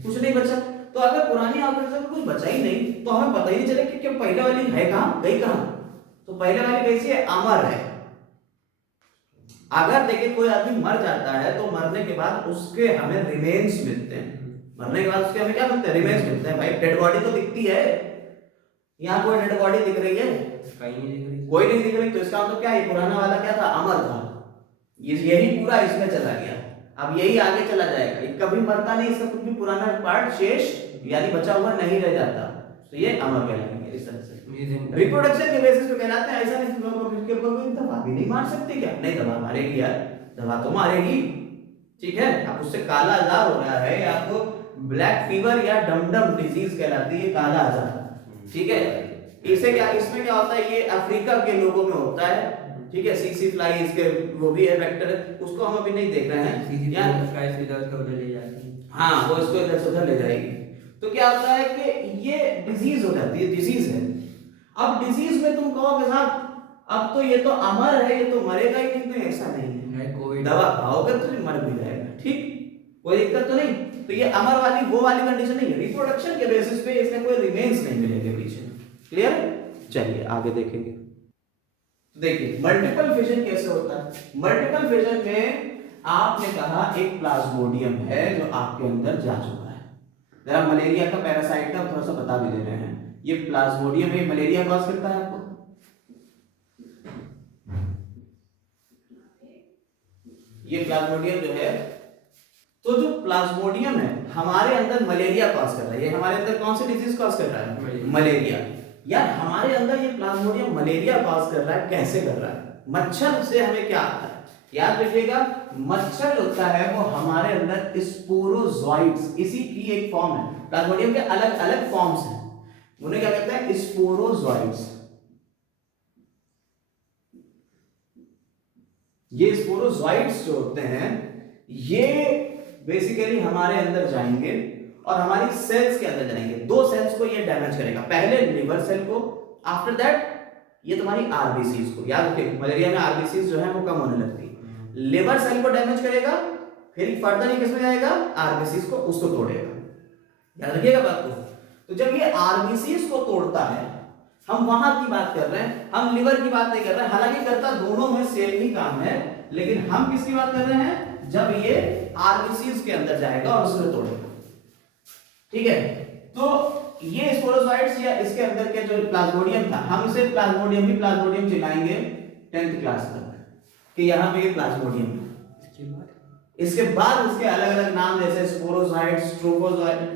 कुछ नहीं बचा। तो अगर पुरानी ऑर्गेनिज्म का कुछ बचा ही नहीं तो हमें पता ही नहीं चले कि पहले वाली है कहां, गई कहां। तो पहले वाली कैसी है? अमर है। अगर देखिए कोई आदमी मर जाता है तो मरने के बाद उसके हमें रिमेन्स मिलते हैं। मरने के बाद उसके हमें क्या मिलते हैं? रिमेन्स मिलते हैं। भाई डेड बॉडी तो दिखती है, यहाँ कोई डेड बॉडी दिख रही है? कहीं नहीं दिख रही, कोई नहीं दिख रही। तो इसका मतलब क्या है? पुराना वाला क्या था? अमर था। यही पूरा इसमें चला गया, अब यही आगे चला जाएगा, ये कभी मरता नहीं, इसका कुछ भी पुराना पार्ट शेष यानी बचा हुआ नहीं रह जाता। तो ये अमर कहलाएंगे इस तरह से। रिप्रोडक्शन के बेसिस पे कहलाते हैं। ऐसा नहीं लोगों को कोई दवा भी नहीं मार सकते क्या? नहीं, दवा मारेगी यार, दवा तो मारेगी। ठीक है, आप उससे काला आजार हो रहा है, आपको ब्लैक फीवर या डमडम डिजीज कहलाती है काला आजार। ठीक है, इसे क्या, इसमें क्या होता है? ये अफ्रीका के लोगों में होता है। ठीक है, सीसी फ्लाई इसके वो भी है वेक्टर, उसको हम अभी नहीं देख रहे हैं या फ्लाई इधर से उधर ले जाती है। हाँ, वो इसको इधर से उधर ले जाएगी। तो क्या होता है कि ये डिजीज हो जाती है, डिजीज है। अब डिजीज में तुम कहोगे साहब अब तो ये तो अमर है, ये तो मरेगा ही नहीं। तो ऐसा नहीं है, कोविड दवा खाओगे तो मर भी जाएगा। ठीक, कोई दिक्कत तो नहीं। तो ये अमर वाली वो वाली कंडीशन नहीं है। रिप्रोडक्शन के बेसिस पे इसका कोई रिमेन्स नहीं मिलेंगे पीछे। क्लियर? चलिए आगे देखेंगे। देखिए मल्टीपल फिजन कैसे होता है। मल्टीपल फिजन में आपने कहा एक प्लाज्मोडियम है जो आपके अंदर जा चुका है। जरा मलेरिया का पैरासाइट का थोड़ा सा बता भी दे रहे हैं। ये प्लाज्मोडियम है, मलेरिया कॉज करता है आपको। ये प्लाज्मोडियम जो है, तो जो प्लाज्मोडियम है हमारे अंदर मलेरिया कॉज कर रहा है। ये हमारे अंदर कौन सी डिजीज कॉज कर रहा है? मलेरिया। यार हमारे अंदर ये प्लाज्मोडियम मलेरिया कॉज कर रहा है, कैसे कर रहा है? मच्छर से हमें क्या आता है? याद रखिएगा, मच्छर होता है वो हमारे अंदर स्पोरोजोइट्स, इसी की एक फॉर्म है। प्लाज्मोडियम के अलग अलग फॉर्म्स हैं, उन्हें क्या कहते हैं? स्पोरोजोइट्स। ये स्पोरोजोइट्स जो होते हैं ये बेसिकली हमारे अंदर जाएंगे और हमारी सेल्स के अंदर जाएंगे। 2 सेल्स को ये डैमेज करेगा, पहले लिवर सेल को, आफ्टर दैट ये तुम्हारी आरबीसीज को। याद रखिए मलेरिया में आरबीसीज जो है वो कम होने लगती है। लिवर सेल को डैमेज करेगा, फिर फर्दर ये किसमें जाएगा? आरबीसीज को, उसको तोड़ेगा। याद रखिएगा बात को। तो जब ये आरबीसीज को तोड़ता है, हम वहां की बात कर रहे हैं, हम लिवर की बात नहीं कर रहे हैं। हालांकि करता दोनों में सेम ही काम है, लेकिन हम किसकी बात कर रहे हैं? जब ये आरबीसीज के अंदर जाएगा और उसको तोड़ेगा। ठीक है, तो ये स्पोरोजोइट्स या इसके अंदर के जो प्लाज्मोडियम था, हम इसे प्लाज्मोडियम ही प्लाज्मोडियम चिल्लाएंगे 10th क्लास तक कि यहाँ पे ये प्लाज्मोडियम है। इसके बाद उसके अलग अलग नाम जैसे स्पोरोजोइट्स,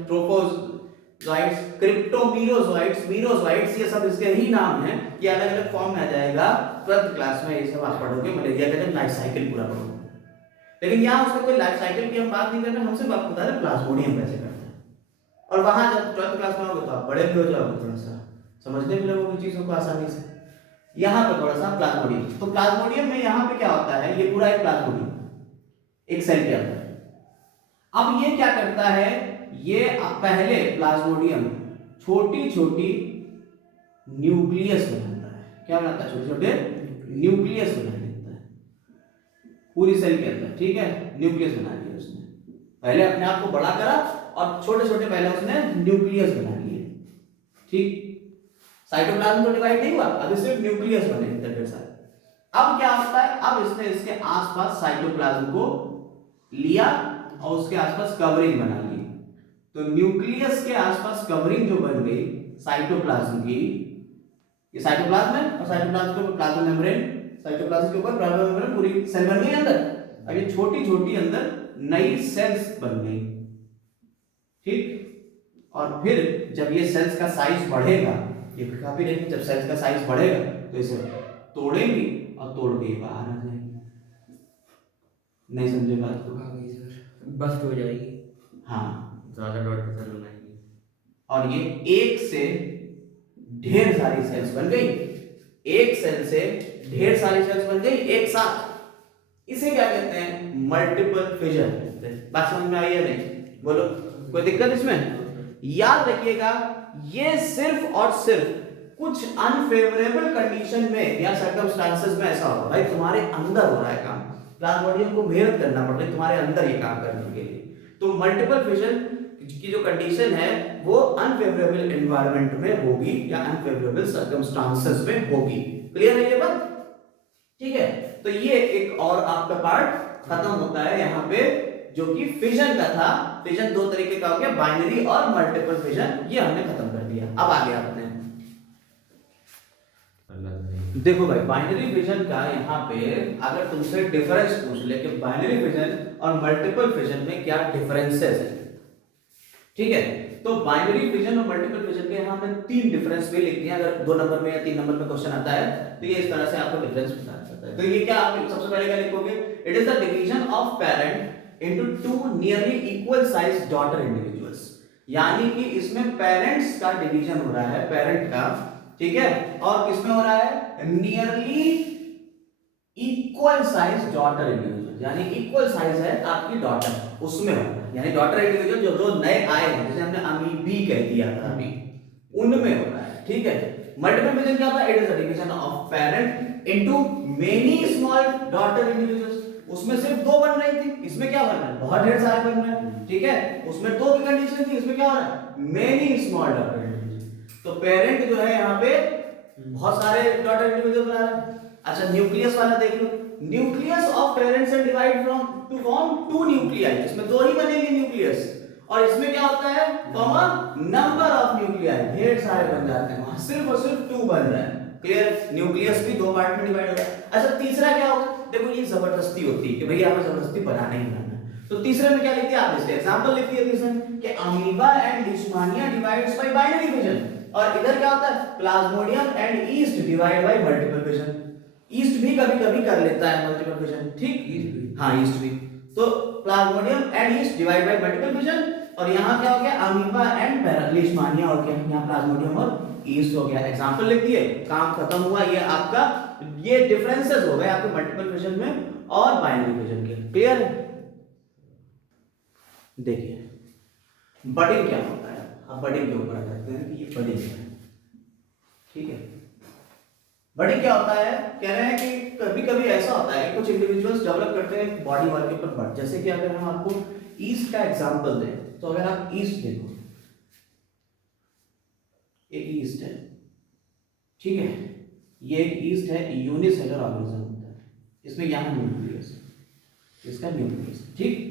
ट्रोफोजोइट्स, क्रिप्टोमीरोजोइट्स, मीरोजोइट्स, ये सब इसके ही नाम हैं। ये अलग अलग फॉर्म में आ जाएगा 12th क्लास में। ये सब आप पढ़ोगे मलेरिया का जब लाइफ साइकिल पूरा पढ़ोगे। लेकिन यहाँ उसका कोई लाइफ साइकिल की हम बात नहीं कर रहे, हम सिर्फ आपको बता रहे प्लाज्मोडियम कैसे करते हैं। और वहां जब 12th क्लास में आओगे तो आप बड़े भी हो जाओगे, थोड़ा सा समझने भी लगोगे चीजों को आसानी से। यहाँ पे थोड़ा सा प्लाज्मोडियम, तो प्लाज्मोडियम में यहाँ पे क्या होता है? ये पूरा एक प्लाज्मोडियम एक सेल के अंदर। अब ये क्या करता है? ये पहले प्लाज्मोडियम छोटी छोटी न्यूक्लियस बनाता है। क्या बनाता है? छोटे छोटे न्यूक्लियस बना लेता है पूरी सेल के अंदर, ठीक है, न्यूक्लियस बना लिया उसने। पहले अपने आप को बड़ा करा और छोटे छोटे पहले उसने न्यूक्लियस बना लिए, ठीक। साइटोप्लाज्म तो डिवाइड नहीं हुआ, अब सिर्फ न्यूक्लियस बने ढेर सारे। अब क्या होता है, अब इसने इसके आसपास साइटोप्लाज्म को लिया और उसके आसपास कवरिंग बना ली। तो न्यूक्लियस के आसपास कवरिंग जो बन गई साइटोप्लाज्म की, ये साइटोप्लाज्म है और साइटोप्लाज्म के ऊपर प्लाज्मा मेम्ब्रेन, साइटोप्लाज्म के ऊपर प्लाज्मा मेम्ब्रेन, पूरी सेल बन गई अंदर। अब ये छोटी छोटी अंदर नई सेल्स बन गई, ठीक। और फिर जब ये सेल्स का साइज बढ़ेगा, ये काफी रहेंगे, जब सेल्स का साइज बढ़ेगा तो इसे तोड़ेंगी और तोड़ के बाहर आ जाएंगे। नहीं समझे बात को? आ गई सर, बस्ट हो जाएगी। हाँ, ज्यादा डॉट सेल बनाएंगे और ये एक से ढेर सारी सेल्स बन गई, एक सेल से ढेर सारी सेल्स बन गई एक साथ। इसे क्या कहते हैं? Multiple fission. बात समझ में आई है नहीं? बोलो, कोई दिक्कत इसमें? याद रखिएगा, ये सिर्फ और सिर्फ कुछ अनफेवरेबल कंडीशन में या सर्कमस्टांसेस में ऐसा होगा। भाई तुम्हारे अंदर हो रहा है काम, प्लाज्मोडियम को मेहनत करना पड़ रही है तुम्हारे अंदर ये काम करने के लिए। तो मल्टीपल फिजन की जो कंडीशन है वो अनफेवरेबल एनवायरनमेंट में होगी या अनफेवरेबल सर्कमस्टांसेस में होगी। क्लियर है ये बात? ठीक है, तो ये एक और आपका पार्ट खत्म होता है यहाँ पे, जो कि फिजन का था। फिजन दो तरीके का हो गया, बाइनरी और मल्टीपल फिजन, ये हमने खत्म कर दिया। अब आगे आपने देखो भाई, बाइनरी फिजन का यहाँ पे अगर तुमसे डिफरेंस पूछ ले कि बाइनरी फिजन और मल्टीपल फिजन में क्या डिफरेंसेस है, ठीक है, तो बाइनरी फिजन और मल्टीपल फिजन के यहाँ पे 3 डिफरेंस भी लिख दिया। अगर 2 नंबर में या 3 नंबर में क्वेश्चन आता है तो ये इस तरह से आपको डिफरेंस बता सकता है। तो ये क्या आप सबसे पहले क्या लिखोगे? It is the division of parent into 2 nearly equal size daughter individuals. यानी कि इसमें पेरेंट्स का डिवीजन हो रहा है, पेरेंट का, ठीक है, और किसमें हो रहा है? Nearly equal size daughter individual, यानी इक्वल साइज है आपकी डॉटर, उसमें हो रहा है। यानी डॉटर इंडिविजुअल जो जो नए आए हैं, जैसे हमने अमीबी कह दिया था अभी, उनमें हो रहा है, ठीक है। मल्टीपल फिजन क्या होता है? It is the division of parent into many small daughter individuals. उसमें सिर्फ 2 बन रही थी, इसमें क्या बन रहा है? बहुत ढेर सारे बन रहे हैं, ठीक है। उसमें 2 की कंडीशन थी, इसमें क्या हो रहा है? Many small daughter individuals. तो पेरेंट जो है यहाँ पे बहुत सारे डॉटर इंडिविजुअल बना रहा है। अच्छा, न्यूक्लियस वाला देख लो। Nucleus of parents and divide from to form 2 nuclei. इसमें 2 ही बनेंगे न्यूक्लियस, और इसमें क्या होता है? कॉमन नंबर ऑफ न्यूक्लियाई, ढेर सारे बन जाते हैं, वहां सिर्फ और सिर्फ 2 बन रहे हैं। क्लियर? न्यूक्लियस भी 2 पार्ट में डिवाइड होता है। अच्छा, तीसरा क्या होगा? देखो, ये जबरदस्ती होती है कि भैया हमें जबरदस्ती बनाना ही बनाना है। तो तीसरे में क्या लिख दिया आपने? इसका एग्जांपल लिख दिया तीसरे में कि amoeba and Leishmania divides by binary fission. और इधर क्या होता है? Plasmodium and yeast divide by multiple fission. Yeast भी कभी-कभी कर लेता है मल्टीपल फिजन, ठीक? ईस्ट भी, हाँ ईस्ट भी। तो Plasmodium and yeast divide by multiple fission, और यहाँ क्या हो गया? अमीबा एंड लिशमानिया, और क्या यहाँ प्लाज्मोडियम और ईस्ट हो गया। एग्जांपल लिख दिए, काम खत्म हुआ। ये आपका, ये डिफरेंसेस हो गए आपके मल्टीपल फिजन में और बाइनरी फिजन के। क्लियर है? देखिए बडिंग क्या होता है। अब बडिंग के ऊपर आ जाते हैं कि ये बडिंग है, ठीक है। बडिंग क्या होता है? कह रहे हैं कि कभी कभी ऐसा होता है कि कुछ इंडिविजुअल्स डेवलप करते हैं बॉडी वॉल के ऊपर बट, जैसे कि अगर हम आपको ईस्ट का एग्जांपल दें, तो अगर आप ईस्ट देखो, एक ईस्ट है, ठीक है, ये एक ईस्ट है, यूनिसेलुलर ऑर्गेनिज्म होता है, इसमें यहाँ न्यूक्लियस, इसका न्यूक्लियस, ठीक।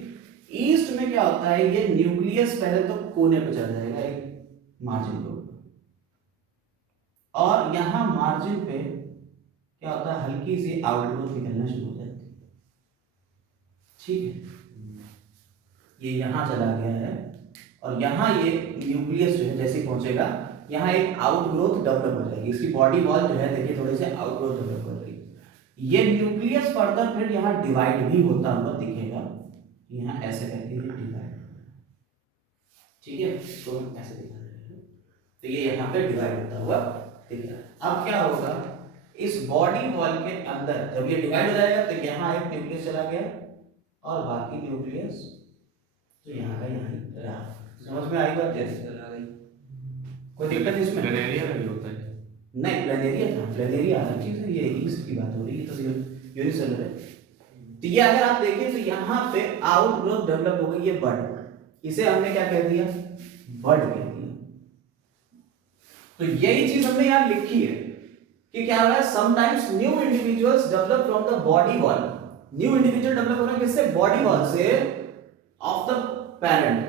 ईस्ट में क्या होता है? ये न्यूक्लियस पहले तो कोने पे चल जाएगा, एक मार्जिन पे, और यहां मार्जिन पे क्या होता है? हल्की सी आउटग्रोथ निकलना शुरू हो जाती है, ठीक है। ये यहां चला गया है, और यहां ये न्यूक्लियस जो है जैसे पहुंचेगा, यहां एक आउटग्रोथ डेवलप हो जाएगी। इसकी बॉडी वॉल जो है, देखिए थोड़े से आउटग्रोथ डेवलप कर रही है। ये न्यूक्लियस फर्दर फिर यहां डिवाइड भी होता हुआ दिखेगा, यहाँ ऐसे करके ये डिवाइड, ठीक है, इसको हम ऐसे दिखा रहे हैं, तो ये यहाँ पे डिवाइड होता हुआ दिख रहा है। अब क्या होगा? इस बॉडी वॉल के अंदर जब ये डिवाइड हो जाएगा तो यहाँ एक न्यूक्लियस चला गया, और बाकी न्यूक्लियस तो यहाँ का यहाँ रहा। समझ में आई बात जैसे? चला गई। कोई दिक्कत नहीं इसमें? प्लेनेरिया में भी होता है। नहीं, प्लेनेरिया था, प्लेनेरिया अलग चीज है, ये ईस्ट की बात हो रही है, तो यूनिसेलुलर है। तो ये अगर आप देखें तो यहाँ पे आउटग्रोथ डेवलप हो गई, ये बड, इसे हमने क्या कह दिया? बड कह दिया। तो यही चीज हमने यहाँ लिखी है कि क्या हो रहा है, sometimes new individuals develop from the body wall. New individual develop हो रहा है किससे? बॉडी वॉल से of the parent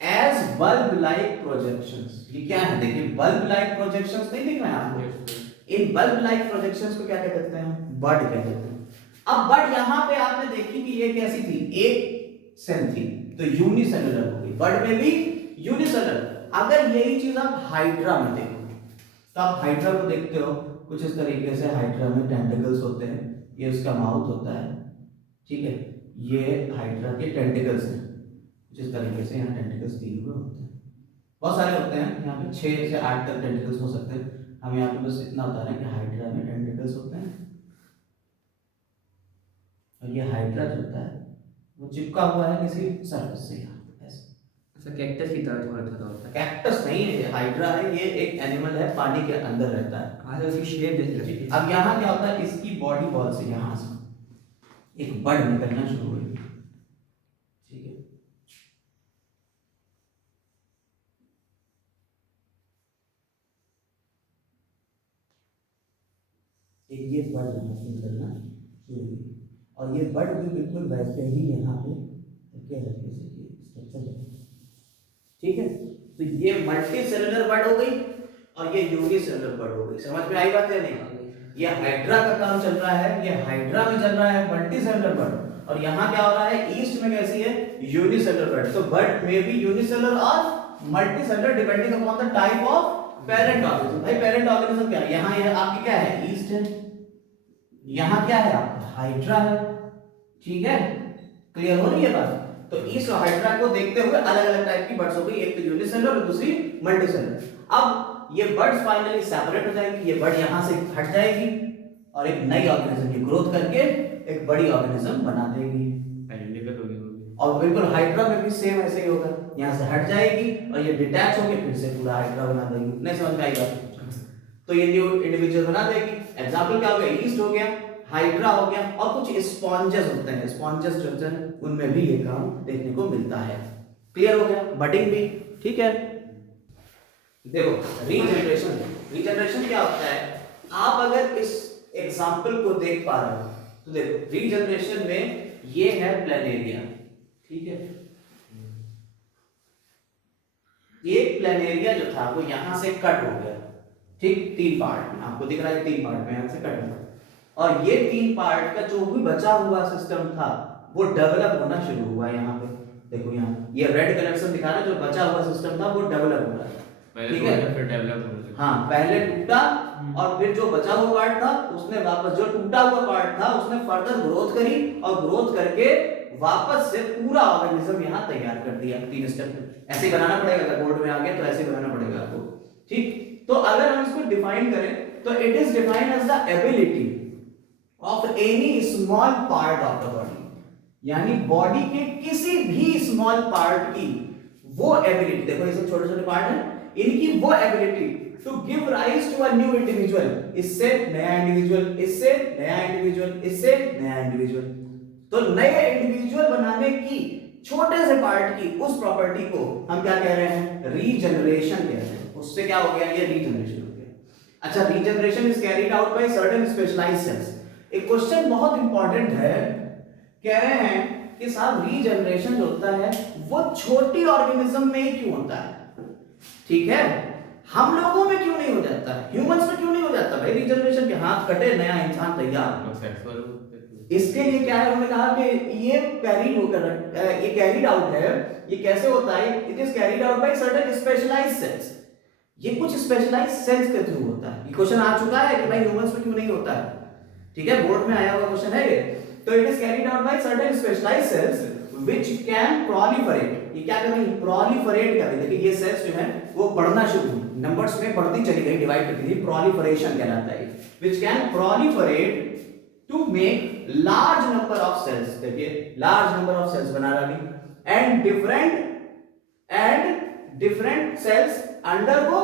as bulb like projections. ये क्या है? देखिए बल्ब लाइक प्रोजेक्शंस नहीं दिख रहे हैं आपको? इन बल्ब लाइक प्रोजेक्शंस को क्या कहते हैं? बड कहते हैं। अब बड यहां पे आपने देखी कि ये कैसी थी? एक सेल थी, तो यूनिसेलुलर हो गई। बड में भी यूनिसेलुलर। अगर यही चीज आप हाइड्रा में देखो, तो आप हाइड्रा को देखते हो कुछ इस तरीके से, हाइड्रा में टेंटिकल्स होते हैं, ये उसका माउथ होता है, ठीक है, ये हाइड्रा के टेंटिकल्स हैं, कुछ इस तरीके से यहाँ टेंटिकल्स दिए हुए होते हैं, बहुत सारे होते हैं, यहाँ पे 6 से 8 तक टेंटिकल्स हो सकते हैं। हम यहाँ पे बस इतना बता रहे हैं कि हाइड्रा में टेंटिकल्स होते हैं, और ये हाइड्रा जो होता है वो चिपका हुआ है किसी सरफेस से, यहाँ ऐसे। अच्छा, कैक्टस की तरह थोड़ा थोड़ा होता है। कैक्टस नहीं है, ये हाइड्रा है, ये एक एनिमल है, पानी के अंदर रहता है। हाँ, तो उसकी शेप जैसी लगती है। अब यहाँ क्या होता है, इसकी बॉडी वॉल से यहाँ से एक बड निकलना शुरू हुई, ठीक है। एक ये बड यहाँ से निकलना शुरू हुई, और ये बड भी बिल्कुल वैसे ही यहाँ पे हल्के से स्ट्रक्चर, ठीक है। तो ये मल्टी सेलुलर बड हो गई और ये यूनिसेलुलर बड हो गई। समझ में आई बात है नहीं? ये हाइड्रा का काम चल रहा है, ये हाइड्रा में चल रहा है मल्टी सेलुलर बड, और यहाँ क्या हो रहा है, ईस्ट में कैसी है? यूनिसेलुलर बड। तो बड में भी यूनिसेलुलर और multi cellular depending upon the type of parent organism. भाई पेरेंट ऑर्गेनिज्म क्या है? यहाँ ये आपकी क्या है? ईस्ट है, यहाँ क्या है आपका? हाइड्रा है, ठीक है। क्लियर हो रही है बात? तो ईस्ट और हाइड्रा को देखते हुए अलग अलग टाइप की बर्ड्स हो गई, एक तो यूनिसेलुलर और दूसरी मल्टीसेलुलर। अब ये बर्ड्स फाइनली सेपरेट हो जाएंगी, ये बर्ड यहां से हट जाएगी और एक नई ऑर्गेनिज्म की ग्रोथ करके एक बड़ी ऑर्गेनिज्म बना देगी। आइडेंटिकल होगी वो। और बिल्कुल हाइड्रा में भी सेम ऐसे ही होगा, यहां से हट जाएगी और ये डिटैच होके फिर से पूरा हाइड्रा बना देगी। नहीं समझ में आई बात? तो ये न्यू इंडिविजुअल बना देगी। एग्जांपल क्या हो गया? ईस्ट हो गया, हाइड्रा हो गया, और कुछ स्पॉन्जेस होते हैं, स्पॉन्जेस जो होते हैं उनमें भी ये काम देखने को मिलता है। क्लियर हो गया? बडिंग भी, ठीक है। देखो रीजनरेशन, रीजनरेशन क्या होता है? आप अगर इस एग्जांपल को देख पा रहे हो तो देखो रीजनरेशन में ये है प्लेनेरिया, ठीक है। एक प्लेनेरिया जो था वो यहां से कट हो गया, ठीक, 3 पार्ट में आपको दिख रहा है, 3 पार्ट में यहां से कट हुआ, और ये 3 पार्ट का जो भी बचा हुआ सिस्टम था वो डेवलप होना शुरू हुआ। यहाँ पे देखो, यहाँ ये रेड कलर से दिखा रहा है, जो बचा हुआ सिस्टम था वो डेवलप हो रहा है, ठीक है। फिर डेवलप होने लगा। हाँ, पहले टूटा और फिर जो बचा हुआ पार्ट था उसने वापस, जो टूटा हुआ पार्ट था उसने फर्दर ग्रोथ करी, और ग्रोथ करके वापस से पूरा ऑर्गेनिज्म यहाँ तैयार कर दिया। 3 स्टेप ऐसे ही बनाना पड़ेगा, अगर बोर्ड में आ गया तो ऐसे ही बनाना पड़ेगा आपको, ठीक। तो अगर हम इसको डिफाइन करें तो it is defined as the ability of any small part of the body, यानी बॉडी के किसी भी स्मॉल पार्ट की वो एबिलिटी, देखो ये सब छोटे छोटे पार्ट हैं, इनकी वो ability to give rise to a new individual, इससे नया इंडिविजुअल, इससे नया इंडिविजुअल, इससे नया इंडिविजुअल। तो नए इंडिविजुअल बनाने की छोटे से पार्ट की उस प्रॉपर्टी को हम क्या कह रहे हैं? रीजनरेशन कहते हैं। उससे क्या हो गया? ये रीजनरेशन हो गया। अच्छा, regeneration is carried out by certain specialised cells. एक क्वेश्चन बहुत इंपॉर्टेंट है, कह रहे हैं कि साहब रीजनरेशन जो होता है वो छोटी ऑर्गेनिज्म में ही क्यों होता है, ठीक है, हम लोगों में क्यों नहीं हो जाता है, ह्यूमंस में क्यों नहीं हो जाता? भाई रीजनरेशन के हाथ कटे, नया इंसान तैयार। इसके लिए क्या है, उन्होंने कहा कि ये कैरीड होकर, ये कैरीड आउट है, ये कैसे होता है? It is carried out by certain specialised cells. ये कुछ स्पेशलाइज्ड सेल्स के थ्रू होता है। ये क्वेश्चन आ चुका है कि भाई ह्यूमंस में क्यों नहीं होता है, ठीक है, बोर्ड में आया हुआ क्वेश्चन है ये। तो it is carried out by certain specialised cells which can proliferate. ये क्या कर रही है? प्रोलिफरेट कर रही है। देखिए ये सेल्स जो है वो बढ़ना शुरू हुई, नंबर्स में बढ़ती चली गई, डिवाइड करती गई, प्रोलिफरेशन कहलाता है। Which can proliferate to make large number of cells, देखिए लार्ज नंबर ऑफ सेल्स बना रही, and different and different cells undergo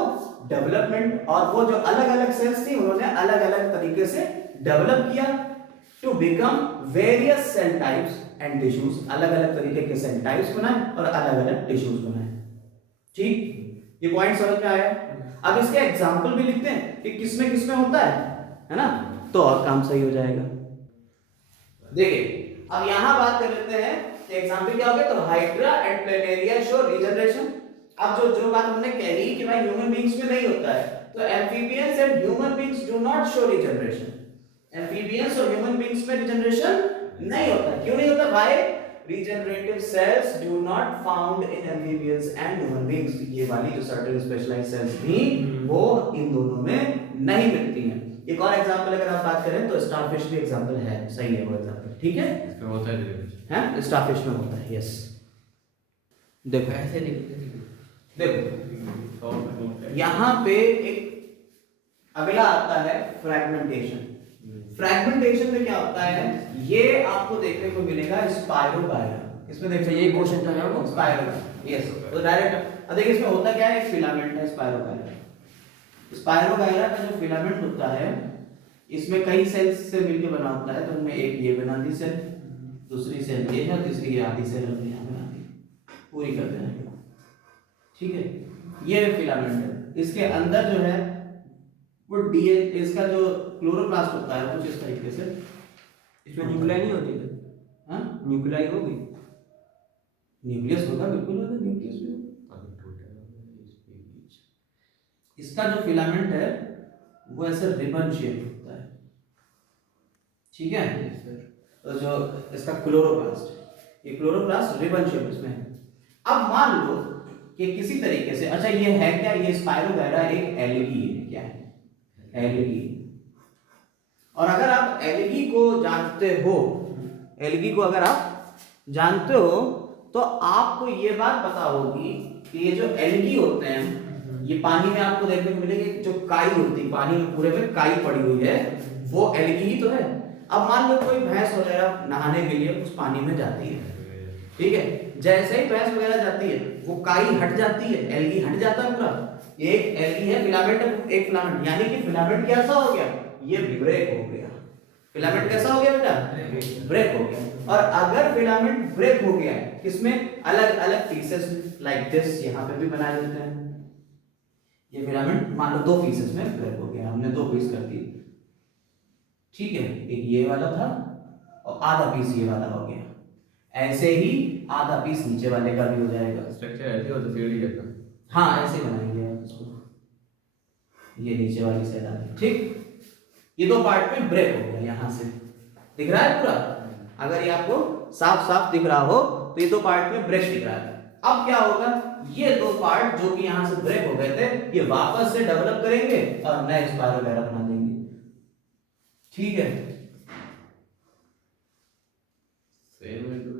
development, और वो जो अलग अलग सेल्स थी उन्होंने अलग अलग तरीके से डेवलप किया to become various cell types and tissues, अलग अलग तरीके के सेल टाइप्स बनाए और अलग अलग टिश्यूज बनाए। ठीक, ये पॉइंट समझ में आया? अब इसके एग्जाम्पल भी लिखते हैं कि किसमें किसमें होता है ना, तो और काम सही हो जाएगा। देखिए अब यहां बात कर लेते हैं एग्जाम्पल क्या हो गया, तो hydra and planaria show regeneration. अब जो बात हमने कही कि भाई ह्यूमन बींग्स में नहीं होता है, तो amphibians and human beings do not show regeneration. Amphibians और ह्यूमन बींग्स में रीजनरेशन नहीं होता। क्यों नहीं होता भाई? regenerative cells do not found in amphibians and human beings। ये वाली जो certain specialized cells थी वो इन दोनों में नहीं मिलती हैं। एक और एग्जांपल अगर आप बात करें तो स्टारफिश भी एग्जांपल है, सही है वो एग्जांपल, ठीक है? इसमें होता है हैं, स्टारफिश में होता है, यस। देखो ऐसे लिखते हैं। देखो यहाँ पे एक अगला आता है फ्रैगमेंटेशन। फ्रैगमेंटेशन में क्या होता है, ये आपको देखने को मिलेगा स्पायरोगायरा। इसमें देखिए ये क्वेश्चन जो है वो स्पायरोगायरा, यस। तो डायरेक्ट अब देखिए इसमें होता क्या है, एक फिलामेंट है स्पायरोगायरा। स्पायरोगायरा का जो फिलामेंट होता है इसमें कई सेल्स से मिलकर बना होता है। तो उनमें एक ये बना दी सेल, दूसरी सेल ये है, तीसरी ये आधी सेल हमने यहाँ बना दी, पूरी कर देना, ठीक है? ये फिलामेंट है। इसके अंदर जो है वो डीए, इसका जो क्लोरोप्लास्ट होता है कुछ इस तरीके से, इसमें न्यूक्लियाई नहीं होती है? हाँ न्यूक्लियाई होगी, न्यूक्लियस होगा, बिल्कुल होगा न्यूक्लियस भी। इसका जो फिलामेंट है वो ऐसे रिबन शेप होता है, ठीक है? तो जो इसका क्लोरोप्लास्ट, ये क्लोरोप्लास्ट रिबन शेप इसमें है। अब मान लो कि किसी तरीके से, अच्छा ये है क्या, ये स्पायरोगायरा एक एलगी है, क्या है? एलगी। और अगर आप एलगी को जानते हो, एलगी को अगर आप जानते हो तो आपको ये बात पता होगी कि ये जो एलगी होते हैं ये पानी में आपको देखने को मिलेगी, जो काई होती है पानी में पूरे में काई पड़ी हुई है, वो एलगी ही तो है। अब मान लो कोई भैंस वगैरह नहाने के लिए उस पानी में जाती है, ठीक है? जैसे ही भैंस वगैरह जाती है वो काई हट जाती है, एलगी हट जाता है पूरा। एक एलगी है, फिलामेंट है, एक फिलामेंट, यानी कि फिलामेंट कैसा हो गया, ये ब्रेक हो गया। फिलामेंट कैसा हो गया बेटा? ब्रेक हो गया। और अगर फिलामेंट ब्रेक हो गया किसमें, अलग अलग पीसेस लाइक दिस, यहाँ पे भी बनाए जाते हैं। ये फिलामेंट मान लो दो पीसेस में ब्रेक हो गया, हमने दो पीस कर दिए, ठीक है? एक ये वाला था और आधा पीस ये वाला हो गया। ऐसे ही आधा पीस नीचे वाले का भी हो जाएगा। स्ट्रक्चर ऐसे होता है सीढ़ी जैसा। हाँ ऐसे बनाएंगे आप इसको, ये नीचे वाली साइड आ गई, ठीक? ये दो पार्ट में ब्रेक हो गया, यहां से दिख रहा है पूरा। अगर ये आपको साफ साफ दिख रहा हो तो ये दो पार्ट में ब्रेक दिख रहा है। अब क्या होगा, ये दो पार्ट जो कि यहां से ब्रेक हो गए थे ये वापस से डेवलप करेंगे और नए स्पायरोगायरा बना देंगे, ठीक है? सेम है तो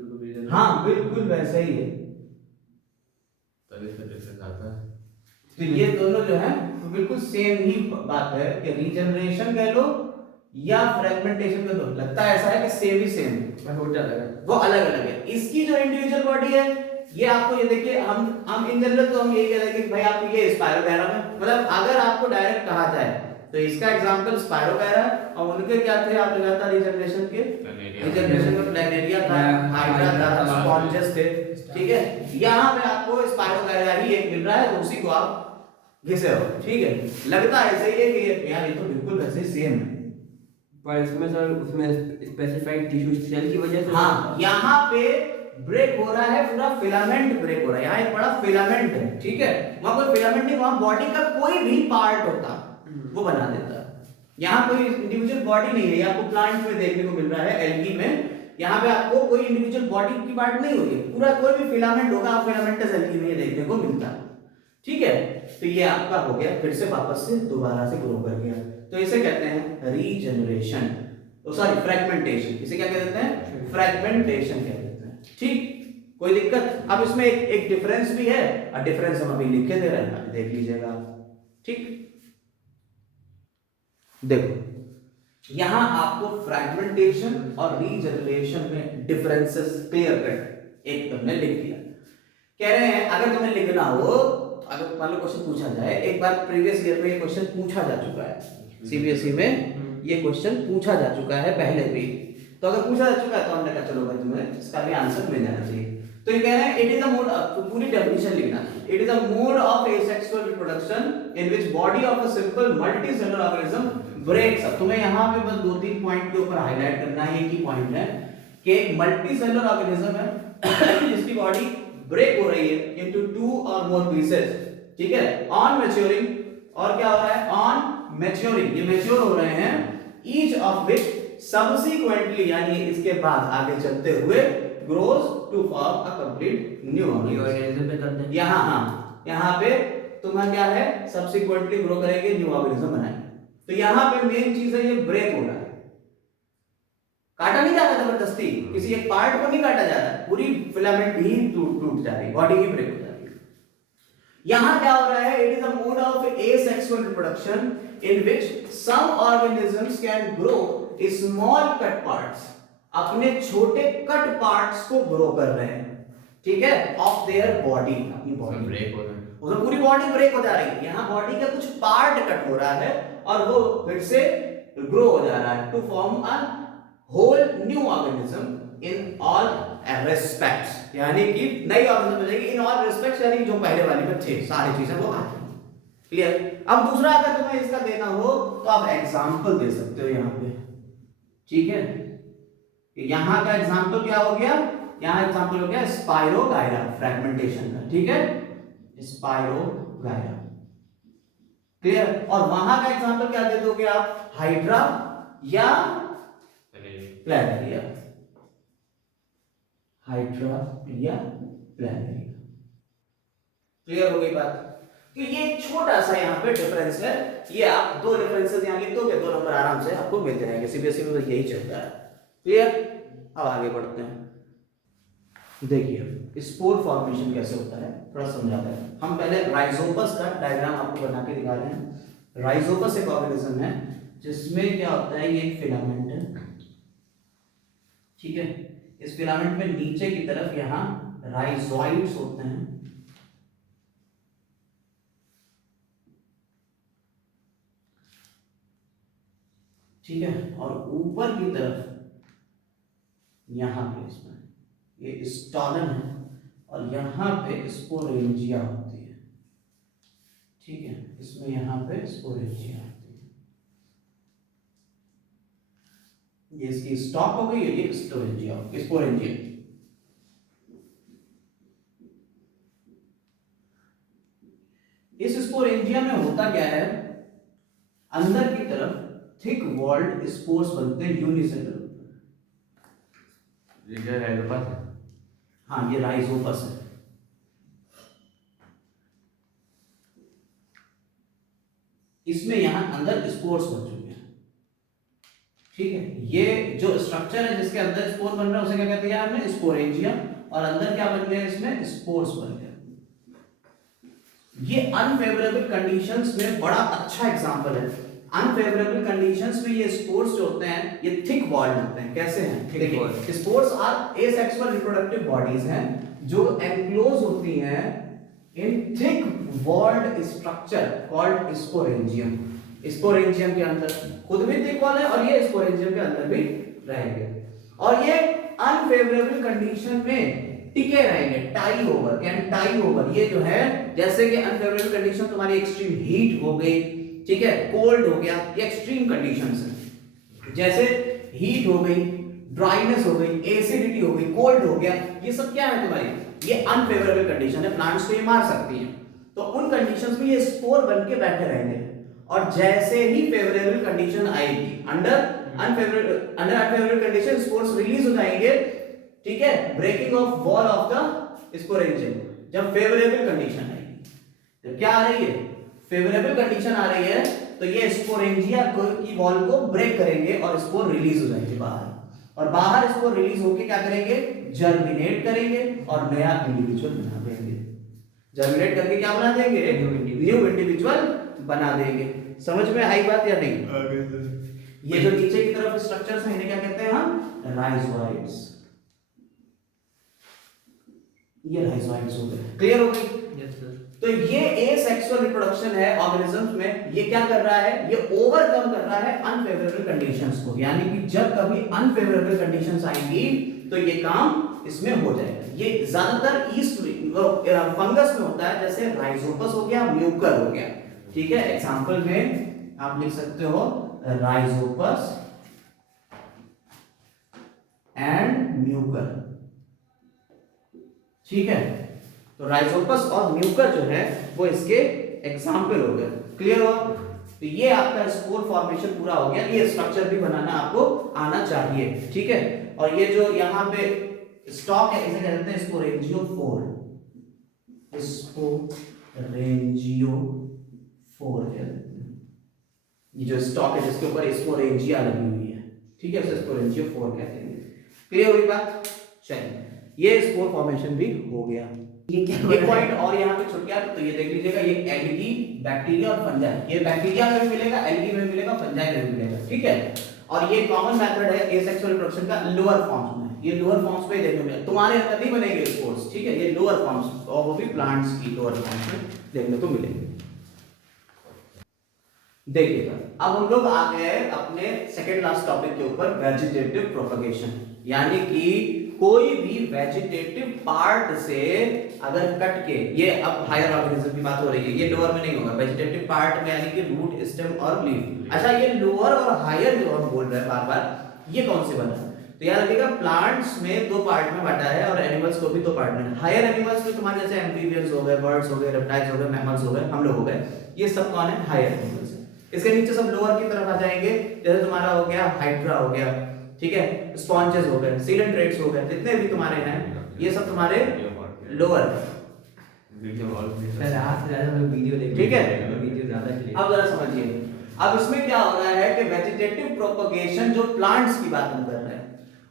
हाँ बिल्कुल वैसा ही है। तभी से जैसे खाता है। तो ये दोनों जो है तो बिल्कुल सेम ही बात है कि रीजनरेशन कह लो या फ्रेगमेंटेशन कह लो, लगता है ऐसा है कि सेम ही सेम है, हो जाता है वो अलग अलग है। इसकी जो इंडिविजुअल बॉडी है ये आपको, ये देखिए हम इन जनरल तो हम यही कह रहे हैं कि भाई आपको ये स्पायरोगायरा में, मतलब अगर आपको डायरेक्ट कहा जाए तो इसका एग्जांपल स्पायरोगायरा और उनके क्या थे, आप लगातार रीजनरेशन के, रीजनरेशन में प्लैनेरिया था, हाइड्रा था, स्पॉन्जेस थे, ठीक है? यहाँ पे आपको स्पायरोगायरा ही एक मिल रहा है तो उसी को आप घिसे हो, ठीक है? लगता है ऐसे ही है कि यार ये तो बिल्कुल वैसे ही सेम है, पर इसमें सर उसमें स्पेसिफाइड टिश्यू सेल की वजह से, हाँ यहाँ पे ब्रेक हो रहा है, पूरा फिलामेंट ब्रेक हो रहा है। यहाँ एक बड़ा फिलामेंट है, ठीक है? वहां कोई फिलामेंट नहीं, वहां बॉडी का कोई भी पार्ट होता वो बना देता है। यहाँ कोई इंडिविजुअल बॉडी नहीं है, ये आपको प्लांट में देखने को मिल रहा है, एल्गी में। यहाँ पे आपको कोई इंडिविजुअल बॉडी की पार्ट नहीं होगी, पूरा कोई भी फिलामेंट होगा, फिलामेंटस एल्गी में ये देखने को मिलता है, ठीक है? तो ये आपका हो गया, फिर से वापस से दोबारा से ग्रो कर गया। तो इसे कहते हैं रीजनरेशन, सॉरी फ्रैगमेंटेशन। इसे क्या कहते हैं? फ्रैगमेंटेशन कहते हैं, ठीक? कोई दिक्कत? अब इसमें एक डिफरेंस भी है, और डिफरेंस हम अभी लिख के दे रहे हैं, अभी देख लीजिएगा, ठीक? देखो यहां आपको फ्रैगमेंटेशन और रीजनरेशन में डिफरेंसेस क्लियर कट एक हमने लिख दिया। कह रहे हैं अगर तुम्हें लिखना हो, अगर मान लो क्वेश्चन पूछा जाए, एक बार प्रीवियस ईयर में ये क्वेश्चन पूछा जा चुका है सीबीएसई में, ये क्वेश्चन पूछा जा चुका है पहले भी, तो अगर पूछा जा चुका है तो हमने कहा चलो भाई तुम्हें इसका भी आंसर मिल जाना चाहिए। तो ये कह रहे हैं इट इज अ मोड, पूरी डेफिनेशन लिखना, it is a mode of asexual reproduction in which body of a simple multicellular organism breaks up. तुम्हें यहाँ पे बस 2-3 पॉइंट के ऊपर हाईलाइट करना है, एक ही पॉइंट है कि एक मल्टीसेलुलर ऑर्गेनिज्म है जिसकी बॉडी ब्रेक हो रही है इनटू 2 और मोर पीसेस, ठीक है, ऑन मैच्योरिंग, और क्या हो रहा है, ऑन मैच्योरिंग, ये मैच्योर हो रहे हैं, ईच ऑफ विच सबसीक्वेंटली, यानी इसके बाद आगे चलते हुए grows to form a complete new organism पे करते हैं। यहाँ हाँ, यहाँ पे तुम्हारा क्या है, सबसीक्वेंटली ग्रो करेंगे, न्यू ऑर्गेनिज्म बनाएंगे। तो यहाँ पे मेन चीज है ये ब्रेक हो रहा है, काटा नहीं जा रहा जबरदस्ती, किसी एक पार्ट को नहीं काटा जा रहा है, पूरी फिलामेंट ही टूट जा रही है, बॉडी ही ब्रेक हो जा रही है। यहाँ क्या हो रहा है, it is a mode of asexual reproduction in which some organisms can grow small cut parts, अपने छोटे कट पार्ट्स को ग्रो कर रहे हैं, ठीक है, ऑफ देयर बॉडी, अपनी बॉडी ब्रेक हो रहा है, उसमें पूरी बॉडी ब्रेक हो जा रही है, यहाँ बॉडी का कुछ पार्ट कट हो रहा है और वो फिर से ग्रो हो जा रहा है to form a whole new organism in all respects, यानी कि नई ऑर्गेनिज्म हो जाएगी इन ऑल रेस्पेक्ट्स, यानी जो पहले वाली में थे सारी चीजें वो आ जाएंगी। क्लियर? अब दूसरा अगर तुम्हें इसका देना हो तो आप एग्जांपल दे सकते हो यहाँ पे, ठीक है, यहाँ का एग्जांपल क्या हो गया, यहाँ एग्जांपल हो गया स्पाइरोगायरा फ्रेगमेंटेशन का, ठीक है, स्पाइरोगायरा, क्लियर। और वहां का एग्जांपल क्या दे दोगे आप, हाइड्रा या प्लैनेरिया, हाइड्रा या प्लैनेरिया, क्लियर हो गई बात। तो ये छोटा सा यहाँ पे डिफरेंस है, ये आप 2 रेफरेंसेस यहाँ लिख दोगे, 2 नंबर आराम से आपको मिल जाएंगे, सीबीएसई में यही चलता है, क्लियर। अब आगे बढ़ते हैं, देखिए स्पोर फॉर्मेशन कैसे होता है थोड़ा समझाते हैं। हम पहले राइजोपस का डायग्राम आपको बना के दिखा रहे हैं। राइजोपस एक ऑर्गेनिज्म है जिसमें क्या होता है, ये एक फिलामेंट है, ठीक है, इस फिलामेंट में नीचे की तरफ यहाँ राइजोइड्स होते हैं, ठीक है, और ऊपर की तरफ यहाँ पे इसमें ये स्टॉलन है और यहाँ पे स्पोरेंजिया होती है, ठीक है, इसमें यहाँ पे स्पोरेंजिया होती है, ये इसकी स्टॉक हो गई है, ये स्पोरेंजिया हो गई, स्पोरेंजिया। इस स्पोरेंजिया में होता क्या है, अंदर की तरफ थिक वॉल्ड स्पोर्स बनते हैं यूनिसेलुलर, ये राइजोपस है, हाँ ये राइजोपस है, इसमें यहां अंदर स्पोर्स बन चुके हैं, ठीक है, ये जो स्ट्रक्चर है जिसके अंदर स्पोर बन रहा है उसे क्या कहते हैं हमने, स्पोरेंजिया, और अंदर क्या बन गया, इसमें स्पोर्स बन गया। ये अनफेवरेबल कंडीशंस में बड़ा अच्छा एग्जांपल है। अनफेवरेबल कंडीशंस में ये स्पोर्स जो होते हैं ये थिक वॉल्ड होते हैं, कैसे हैं, देखिए spores are asexual reproductive bodies हैं जो एनक्लोज होती हैं in thick walled structure called sporangium. Sporangium के अंदर खुद भी थिक वॉल है और ये स्पोरेंजियम के अंदर भी रहेंगे, और ये अनफेवरेबल कंडीशन में टिके रहेंगे, tie over, can tie over, ये जो है जैसे कि अनफेवरेबल कंडीशन तुम्हारी एक्सट्रीम हीट हो गई, ठीक है, कोल्ड हो गया, ये एक्सट्रीम कंडीशंस हैं, जैसे हीट हो गई, ड्राइनेस हो गई, एसिडिटी हो गई, कोल्ड हो गया, ये सब क्या है तुम्हारी, ये अनफेवरेबल कंडीशन है, प्लांट्स को ये मार सकती हैं। तो उन कंडीशंस में ये स्पोर बन के बैठे रहेंगे, और जैसे ही फेवरेबल कंडीशन आएगी, under unfavourable condition spores release हो जाएंगे, ठीक है, breaking of wall of the sporangium, जब फेवरेबल कंडीशन आएगी, तो क्या आ रही है, फेवरेबल कंडीशन आ रही है, तो ये स्पोरेंजिया की वॉल को ब्रेक करेंगे और स्पोर रिलीज हो जाएंगे बाहर, और बाहर स्पोर रिलीज होके क्या करेंगे, जर्मिनेट करेंगे और नया इंडिविजुअल बना देंगे। जर्मिनेट करके क्या बना देंगे, न्यू इंडिविजुअल बना देंगे। समझ में आई बात या नहीं? ये जो नीचे की तरफ स्ट्रक्चर्स हैं इन्हें क्या कहते हैं हम, राइजोइड्स। ये राइजोइड्स हो गए। क्लियर हो गई? Yes sir. तो ये एसेक्सुअल रिप्रोडक्शन है ऑर्गेनिजम्स में। ये क्या कर रहा है? ये ओवरकम कर रहा है अनफेवरेबल कंडीशंस को, यानी कि जब कभी अनफेवरेबल कंडीशंस आएंगी तो ये काम इसमें हो जाएगा। ये ज्यादातर ईस्ट फंगस में होता है, जैसे राइजोपस हो गया, म्यूकर हो गया। ठीक है, एग्जांपल में आप लिख सकते हो राइजोपस एंड म्यूकर। ठीक है, तो राइजोपस और म्यूकर जो है वो इसके एग्जाम्पल हो गए। क्लियर हो? तो ये आपका स्पोर फॉर्मेशन पूरा हो गया। ये स्ट्रक्चर भी बनाना आपको आना चाहिए। ठीक है, और ये जो यहाँ पे स्टॉक है इसे कहते हैं स्पोरेंजियोफोर। स्पोरेंजियोफोर कहते हैं ये जो स्टॉक है जिसके ऊपर स्पोरेंजिया लगी हुई है। ठीक है, उसे स्पोरेंजियोफोर कहते हैं। क्लियर हुई बात? चलिए, ये स्पोर फॉर्मेशन भी हो गया। ये क्या एक पॉइंट और यहाँ पे छूट गया, तो ये देख लीजिएगा, ये एल्गी, बैक्टीरिया और फंजाई। ये बैक्टीरिया में भी मिलेगा, एल्गी में भी मिलेगा, फंजाई में भी मिलेगा। ठीक है, और ये कॉमन मेथड है एसेक्सुअल रिप्रोडक्शन का लोअर फॉर्म्स में। ये लोअर फॉर्म्स पे देखने को मिलेगा, तुम्हारे अंदर नहीं बनेंगे स्पोर्स। ठीक है, ये लोअर फॉर्म्स और वो भी प्लांट्स की लोअर फॉर्म्स में देखने को मिलेंगे। देखिएगा, अब हम लोग आ गए अपने सेकंड लास्ट टॉपिक के ऊपर, वेजिटेटिव प्रोपगेशन। यानी कि कोई भी वेजिटेटिव पार्ट से अगर कट के, ये अब हायर ऑर्गेनिज्म की बात हो रही है, ये लोअर में नहीं होगा। वेजिटेटिव पार्ट में यानी कि रूट, स्टेम और लीफ। अच्छा, ये लोअर और हायर जो हम बोल रहे हैं बार बार, ये कौन से बना? तो याद रखिएगा, प्लांट्स में दो पार्ट में बांटा है और एनिमल्स को भी दो पार्ट में। हायर एनिमल्स में तुम्हारे जैसे एम्फीबियंस हो गए, बर्ड्स हो गए, रेप्टाइल्स हो गए, मैमल्स हो गए, हम लोग हो गए, ये सब कौन है? Higher animals. इसके नीचे सब लोअर की तरफ आ जाएंगे, जैसे तुम्हारा हो गया हाइड्रा हो गया, ठीक है, स्पॉन्जेस हो गए, सीडेंट्रेट्स हो गए, जितने भी तुम्हारे हैं ये सब तुम्हारे लोअर है। सर आज से ज्यादा हम लोग वीडियो देख, ठीक है, वीडियो ज्यादा क्लियर। अब जरा समझिए, अब इसमें क्या हो रहा है कि वेजिटेटिव प्रोपगेशन जो प्लांट्स की बात हम कर रहे हैं,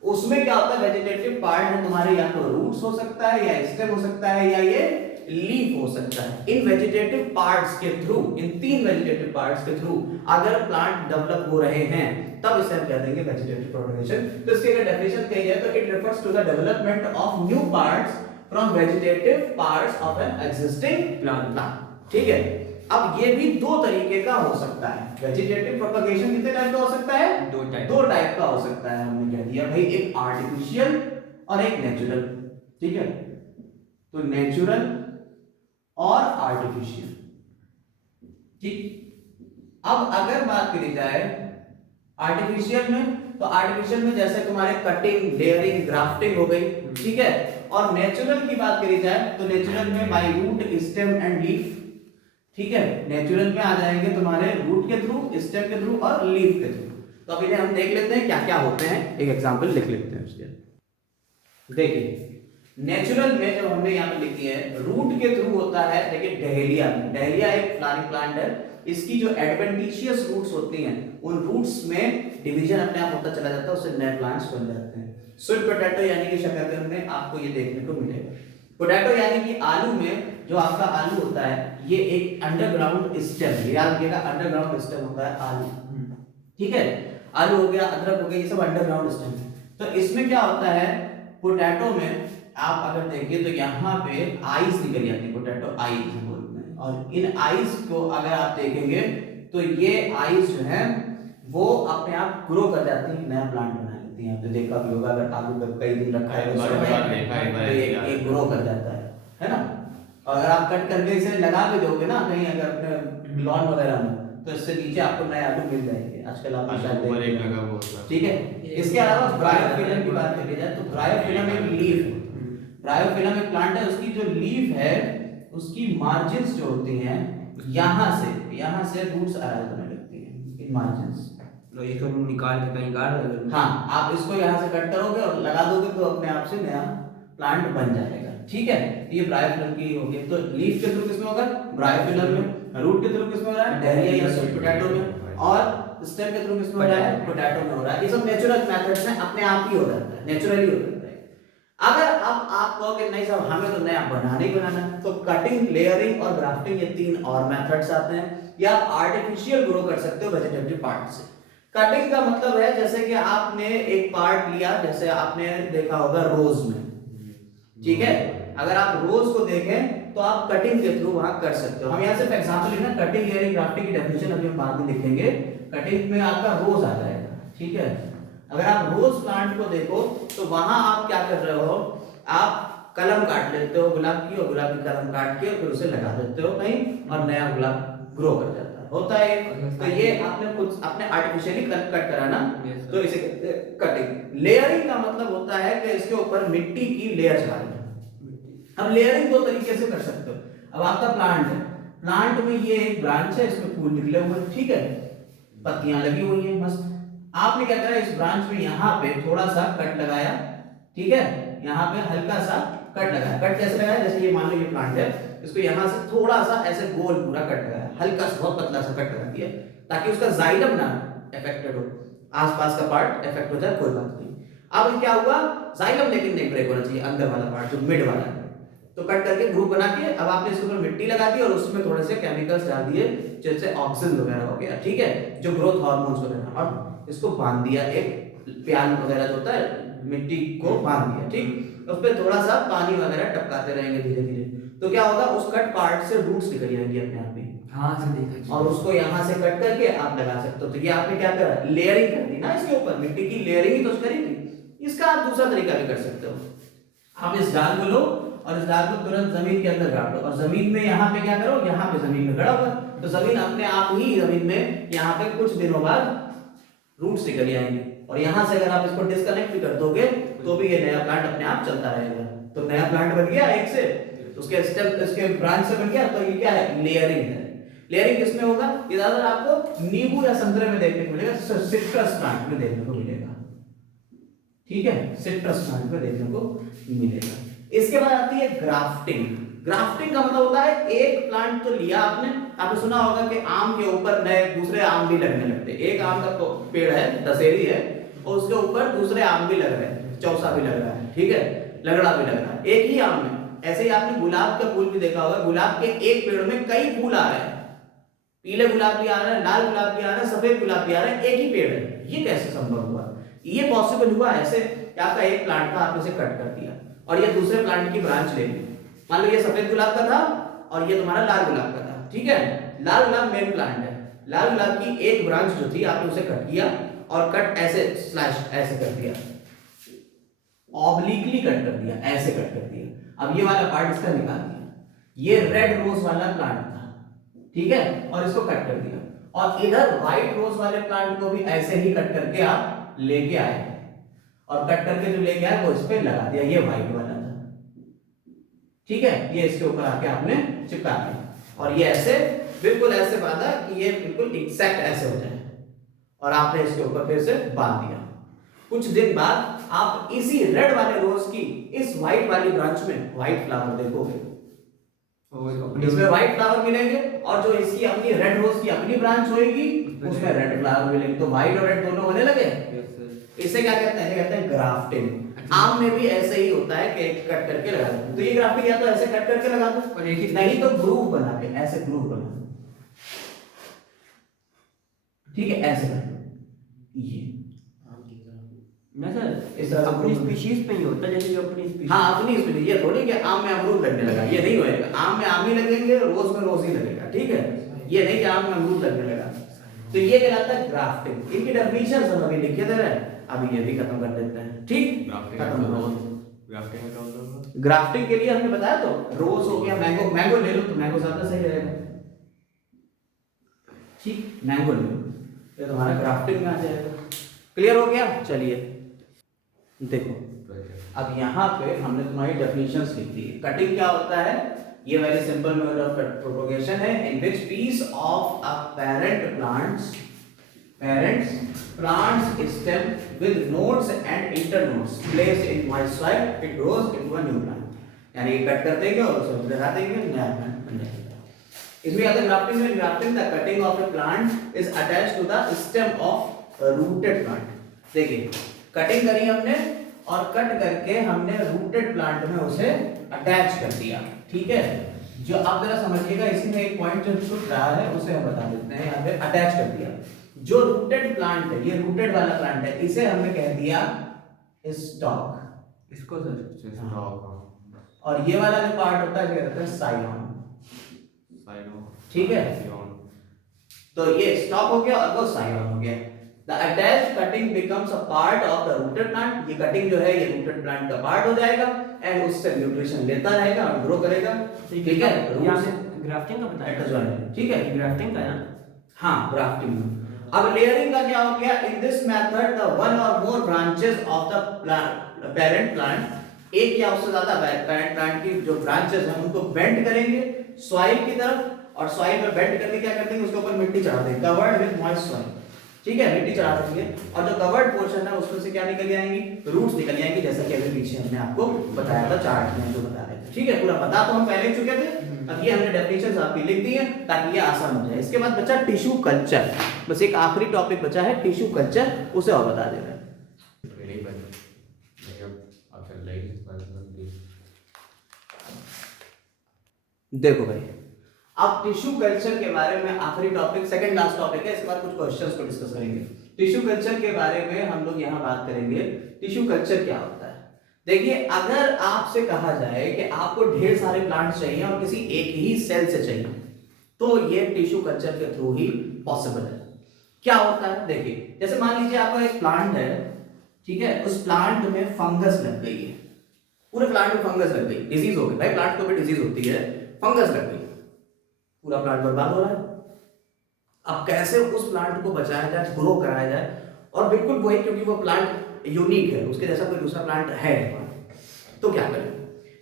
उसमें क्या होता है? वेजिटेटिव पार्ट है तुम्हारे, या तो रूट्स हो सकता है, या स्टेम हो सकता है, या ये लीफ हो सकता है। इन वेजिटेटिव पार्ट्स के थ्रू, इन तीन वेजिटेटिव पार्ट्स के थ्रू अगर प्लांट डेवलप हो रहे हैं, तब इसे हम कह देंगे वेजिटेटिव प्रोपगेशन। तो इसकी अगर डेफिनेशन कही जाए तो it refers to the development of new parts from vegetative parts of an existing plant. ठीक है, अब ये भी दो तरीके का हो सकता है। वेजिटेटिव प्रोपगेशन कितने टाइप का हो सकता है? दो टाइप का हो सकता है। हमने कह दिया भाई, एक आर्टिफिशियल और एक नेचुरल। ठीक है, तो नेचुरल और आर्टिफिशियल। ठीक, अब अगर बात करी जाए आर्टिफिशियल में, तो आर्टिफिशियल में जैसे तुम्हारे कटिंग, लेयरिंग, ग्राफ्टिंग हो गई। ठीक है, और नेचुरल की बात करी जाए तो नेचुरल में by root, stem and leaf. ठीक है, नेचुरल में आ जाएंगे तुम्हारे रूट के थ्रू, स्टेम के थ्रू और लीफ के थ्रू। तो अब इन्हें हम देख लेते हैं क्या क्या होते हैं, एक एग्जांपल लिख लेते हैं उसके। देखिए, नेचुरल में जब हमने यहाँ पे लिखी है, रूट के थ्रू होता है। देखिए डहेलिया, डहेलिया एक फ्लावरिंग प्लांट है, इसकी जो एडवेंटिशियस रूट्स होती हैं, उन रूट्स में डिवीजन अपने आप होता चला जाता है, उससे नए प्लांट्स बन जाते हैं। स्वीट पोटैटो यानी कि शकरकंद में आपको ये देखने को मिलेगा। पोटैटो यानी कि आलू में जो आपका आलू होता है, ये एक अंडरग्राउंड स्टेम, याद रखिएगा अंडरग्राउंड स्टेम होता है आलू। ठीक है, आलू हो गया, अदरक हो गया, ये सब अंडरग्राउंड स्टेम है। तो इसमें क्या होता है, पोटैटो में आप अगर देखिए तो यहाँ पे आइज निकल जाती है, पोटैटो आइज बोलते हैं। और इन आइज को अगर आप देखेंगे तो ये आइज जो है वो अपने आप ग्रो कर जाती है, नया प्लांट बना लेती है। आपने देखा भी होगा, अगर आलू पे कई दिन रखा है तो ये ग्रो कर जाता है ना। और अगर आप कट करके इसे लगा भी दोगे ना कहीं, अगर अपने लॉन वगैरह में, तो इससे नीचे आपको नए आलू मिल जाएंगे। आजकल आप शायद, ठीक है। इसके अलावा ब्रायोफिलम की बात करी जाए तो ब्रायोफिलम एक लीफ है। ब्रायोफिलम एक प्लांट है, उसकी जो लीफ है उसकी मार्जिन्स जो होती हैं, यहाँ से रूट्स अराइज होने लगती हैं, इन मार्जिन्स। इसको निकाल के कहीं गाड़, हाँ, आप इसको यहाँ से कट करोगे और लगा दोगे तो अपने आप से नया प्लांट बन जाएगा। ठीक है, ये ब्रायोफिलम की होगी। तो लीफ के थ्रू किसमें होगा? ब्रायोफिलम में। रूट के थ्रू किसमें हो रहा है? डहेलिया या स्वीट पोटैटो में। और स्टेम के थ्रू किसमें हो रहा है? पोटैटो में हो रहा है। ये सब नेचुरल मेथड्स में अपने आप ही हो जाता है, नेचुरली हो जाता है। अगर अब आप कहोगे नहीं साहब हमें तो नया बनाना ही बनाना है, तो कटिंग, लेयरिंग और ग्राफ्टिंग, ये तीन और मेथड्स आते हैं। या आप आर्टिफिशियल ग्रो कर सकते हो वेजिटेटिव पार्ट से। कटिंग का मतलब है जैसे कि आपने एक पार्ट लिया, जैसे आपने देखा होगा रोज में, ठीक है, अगर आप रोज को देखें तो आप कटिंग के थ्रू वहां कर सकते हो। हम यहाँ सिर्फ एग्जांपल लिखना, कटिंग लेयरिंग ग्राफ्टिंग की डेफिनेशन अभी हम बाद में लिखेंगे। कटिंग में आपका रोज आ जाएगा, ठीक है। अगर आप रोज प्लांट को देखो तो वहां आप क्या कर रहे हो, आप कलम काट लेते हो गुलाब की, और गुलाब की कलम काट के फिर उसे लगा देते हो कहीं, और नया गुलाब ग्रो कर जाता है, होता है। तो ये आपने खुद आपने आर्टिफिशियली कट करा ना, तो इसे कहते हैं कटिंग। लेयरिंग का मतलब होता है कि इसके ऊपर मिट्टी की लेयर चढ़ा देना। अब लेयरिंग दो तरीके से कर सकते हो। अब आपका प्लांट है, प्लांट में ये एक ब्रांच है, इसमें फूल निकले हुए हैं, ठीक है, पत्तियां लगी हुई हैं मस्त। आपने क्या करा, इस ब्रांच में यहाँ पे थोड़ा सा कट लगाया, ठीक है, यहाँ पे हल्का सा कट लगाया। कट कैसे लगाया, जैसे ये मान लो ये प्लांट है, इसको यहाँ से थोड़ा सा ऐसे गोल पूरा कट लगाया, हल्का सा बहुत पतला सा कट लगा दिया, ताकि उसका जाइलम ना अफेक्टेड हो, आसपास का पार्ट अफेक्ट हो जाए, कोई बात नहीं। अब क्या हुआ, जाइलम लेकिन नहीं ब्रेक होना चाहिए, अंदर वाला पार्ट जो मिड वाला है। तो कट करके ग्रुप बना के अब आपने इसके ऊपर मिट्टी लगा दी और उसमें थोड़े से केमिकल्स डाल दिए, जैसे ऑक्सीजन वगैरह हो गया, ठीक है, जो ग्रोथ हार्मोन्स वगैरह, और इसको बांध दिया, एक प्याल वगैरह जो होता है मिट्टी को बांध दिया, ठीक। उस पर थोड़ा सा पानी वगैरह टपकाते रहेंगे धीरे धीरे, तो क्या होगा, उस कट पार्ट से रूट्स निकल जाएंगी अपने आप में। हाँ सर देखा। और उसको यहाँ से कट करके आप लगा सकते हो। तो ये आपने क्या करा, लेयरिंग कर दी ना इसके ऊपर, मिट्टी की लेयरिंग ही तो करी थी। इसका आप दूसरा तरीका भी कर सकते हो, आप इस डाल को लो और इस डाल को तुरंत जमीन के अंदर गाड़ दो, और जमीन में यहाँ पे क्या करो, यहाँ पे जमीन में गड़ा हुआ, तो जमीन अपने आप ही जमीन में यहाँ पे कुछ दिनों बाद रूट्स निकल आएंगे, और यहाँ से अगर आप इसको डिस्कनेक्ट भी कर दोगे तो भी ये नया प्लांट अपने आप चलता रहेगा। तो नया प्लांट बन गया एक से, उसके स्टेम इसके ब्रांच से बन गया, तो ये क्या है, लेयरिंग है। लेयरिंग किसमें होगा, ये ज्यादातर आपको नींबू या संतरे में देखने को मिलेगा, सिट्रस प्लांट में देखने को मिलेगा, ठीक है, सिट्रस प्लांट में देखने को मिलेगा। इसके बाद आती है ग्राफ्टिंग। ग्राफ्टिंग का मतलब होता है, एक प्लांट तो लिया आपने, आपने सुना होगा कि आम के ऊपर नए दूसरे आम भी लगने लगते हैं। एक आम का तो पेड़ है, दशहरी है, और उसके ऊपर दूसरे आम भी लग रहे हैं, चौसा भी लग रहा है, ठीक है, लगड़ा भी लग रहा है एक ही आम में। ऐसे ही आपने गुलाब का फूल भी देखा होगा, गुलाब के एक पेड़ में कई फूल आ रहे हैं, पीले गुलाब भी आ रहे हैं, लाल गुलाब भी आ रहे हैं, सफेद गुलाब भी आ रहे हैं, एक ही पेड़ है। ये कैसे संभव हुआ, ये पॉसिबल हुआ ऐसे, आपका एक प्लांट था, आपने इसे कट कर दिया और ये दूसरे प्लांट की ब्रांच ले ली। मान लो ये सफेद गुलाब का था और ये तुम्हारा लाल गुलाब का था, ठीक है, लाल गुलाब मेन प्लांट है, लाल गुलाब की एक ब्रांच जो थी आपने उसे कट किया, और कट ऐसे स्लैश ऐसे कर दिया, ऑब्लिकली कट कर दिया, ऐसे कट कर दिया। अब ये वाला पार्ट इसका निकाल दिया, ये रेड रोज वाला प्लांट था, ठीक है, और इसको कट कर दिया, और इधर व्हाइट रोज वाले प्लांट को भी ऐसे ही कट करके आप लेके आए, और कट करके जो लेके आए वो इस पे लगा दिया, ये व्हाइट वाला था, ठीक है, ये इसके ऊपर आके आपने चिपका दिया, और ये ऐसे बिल्कुल ऐसे बांधा कि ये बिल्कुल एग्जैक्ट ऐसे हो जाए, और आपने इसके ऊपर फिर से बांध दिया। कुछ दिन बाद आप इसी रेड वाले रोज की इस व्हाइट वाली ब्रांच में व्हाइट फ्लावर देखोगे, इसमें व्हाइट फ्लावर मिलेंगे, और जो इसकी अपनी रेड रोज की अपनी ब्रांच होगी उसमें रेड फ्लावर मिलेंगे, तो व्हाइट और रेड दोनों होने लगे। इसे क्या कहते हैं, कहते हैं ग्राफ्टिंग। आम में भी ऐसे ही होता है कि कट करके लगा दो, तो ये ग्राफ्टिंग या तो ऐसे कट करके लगा दो, और एक ही नहीं तो ग्रूव बना के ऐसे ग्रूव बना दो, ठीक है, ऐसे कर दो। ये ना सर, इस तरह अपनी स्पीशीज पे ही होता है, जैसे जो अपनी स्पीशीज। हाँ, अपनी स्पीशीज, ये थोड़ी कि आम में अमरूद लगने लगा, ये नहीं होएगा। आम में आम ही लगेंगे, रोज में रोज ही लगेगा, ठीक है, ये नहीं कि आम में अमरूद लगने लगा। तो ये कहलाता है ग्राफ्टिंग। इनकी डेफिनेशन हम अभी लिखे दे रहे हैं, अभी ये भी खत्म कर देते हैं, ठीक, खत्म हो गया। ग्राफ्टिंग के लिए हमने बताया, तो रोज हो गया, मैंगो, मैंगो ले लो तो मैंगो ज्यादा सही रहेगा, ठीक, मैंगो ले लो, ये तुम्हारा ग्राफ्टिंग में आ जाएगा। क्लियर हो गया, चलिए देखो, अब यहाँ पे हमने तुम्हारी डेफिनेशंस लिख दी। कटिंग क्या होता है, ये very simple method of propagation है, in which piece of a parent plants stem with nodes and internodes placed in moist soil, it grows into a new plant। यानी ये कट कर देंगे और उसे लगा देंगे, नया प्लांट बन जाएगा। इसमें आता है ग्राफ्टिंग में, grafting the cutting of a plant is attached to the stem of rooted plant. देखिए, कटिंग करी हमने और कट करके हमने रूटेड प्लांट में उसे अटैच कर दिया, ठीक है। जो आप जरा समझिएगा, इसी में एक पॉइंट जो छूट रहा है उसे हम बता देते हैं। यहाँ पे अटैच कर दिया, जो रूटेड प्लांट है, ये रूटेड वाला प्लांट है, इसे हमने कह दिया स्टॉक, इसको सर स्टॉक, और ये वाला जो पार्ट होता है क्या कहते हैं, साइलॉन। ठीक है, तो ये स्टॉप हो गया और वो साइलॉन हो गया। The attached cutting becomes a part of the rooted plant। ये कटिंग जो है ये रूटेड प्लांट का पार्ट हो जाएगा एंड उससे न्यूट्रिशन लेता रहेगा और ग्रो करेगा। ठीक है, यहाँ से ग्राफ्टिंग का बताया, ठीक है, ग्राफ्टिंग का है ना। हाँ, ग्राफ्टिंग। अब लेयरिंग का क्या हो गया, in this method the one or more branches of the plant parent plant, एक या उससे ज्यादा पेरेंट प्लांट की जो ब्रांचेस हैं उनको बेंड करेंगे सॉइल की तरफ, और सॉइल में बेंड करके क्या करते हैं, उसके ऊपर मिट्टी चढ़ा देंगे, कवर्ड विद मॉइस्ट सॉइल। ठीक है, मिट्टी चढ़ा देंगे और जो कवर्ड पोर्शन है उसमें से क्या निकल जाएंगी, रूट्स निकल जाएंगी, जैसा कि अभी पीछे हमने आपको बताया था चार्ट में जो बता रहे थे। ठीक है, पूरा बता तो हम पहले ही चुके थे, अब ये हमने डेफिनेशंस आपकी लिख दी है ताकि ये आसान हो जाए। इसके बाद बचा टिश्यू कल्चर, बस एक आखिरी टॉपिक बचा है टिश्यू कल्चर, उसे और बता दे रहे हैं। देखो भाई, अब टिश्यू कल्चर के बारे में आखिरी टॉपिक, सेकंड लास्ट टॉपिक है, इसके बाद कुछ क्वेश्चंस को डिस्कस करेंगे। टिश्यू कल्चर के बारे में हम लोग यहाँ बात करेंगे, टिश्यू कल्चर क्या होता है। देखिए, अगर आपसे कहा जाए कि आपको ढेर सारे प्लांट्स चाहिए और किसी एक ही सेल से चाहिए, तो ये टिश्यू कल्चर के थ्रू ही पॉसिबल है। क्या होता है, देखिए जैसे मान लीजिए आपका एक प्लांट है, ठीक है, उस प्लांट में फंगस लग गई है, पूरे प्लांट में फंगस लग गई, डिजीज हो गई, भाई प्लांट को भी डिजीज होती है, फंगस लग गई, पूरा प्लांट बर्बाद हो रहा है। अब कैसे उस प्लांट को बचाया जाए, ग्रो कराया जाए, और बिल्कुल वही, क्योंकि वो प्लांट यूनिक है, उसके जैसा कोई दूसरा प्लांट है, तो क्या करें।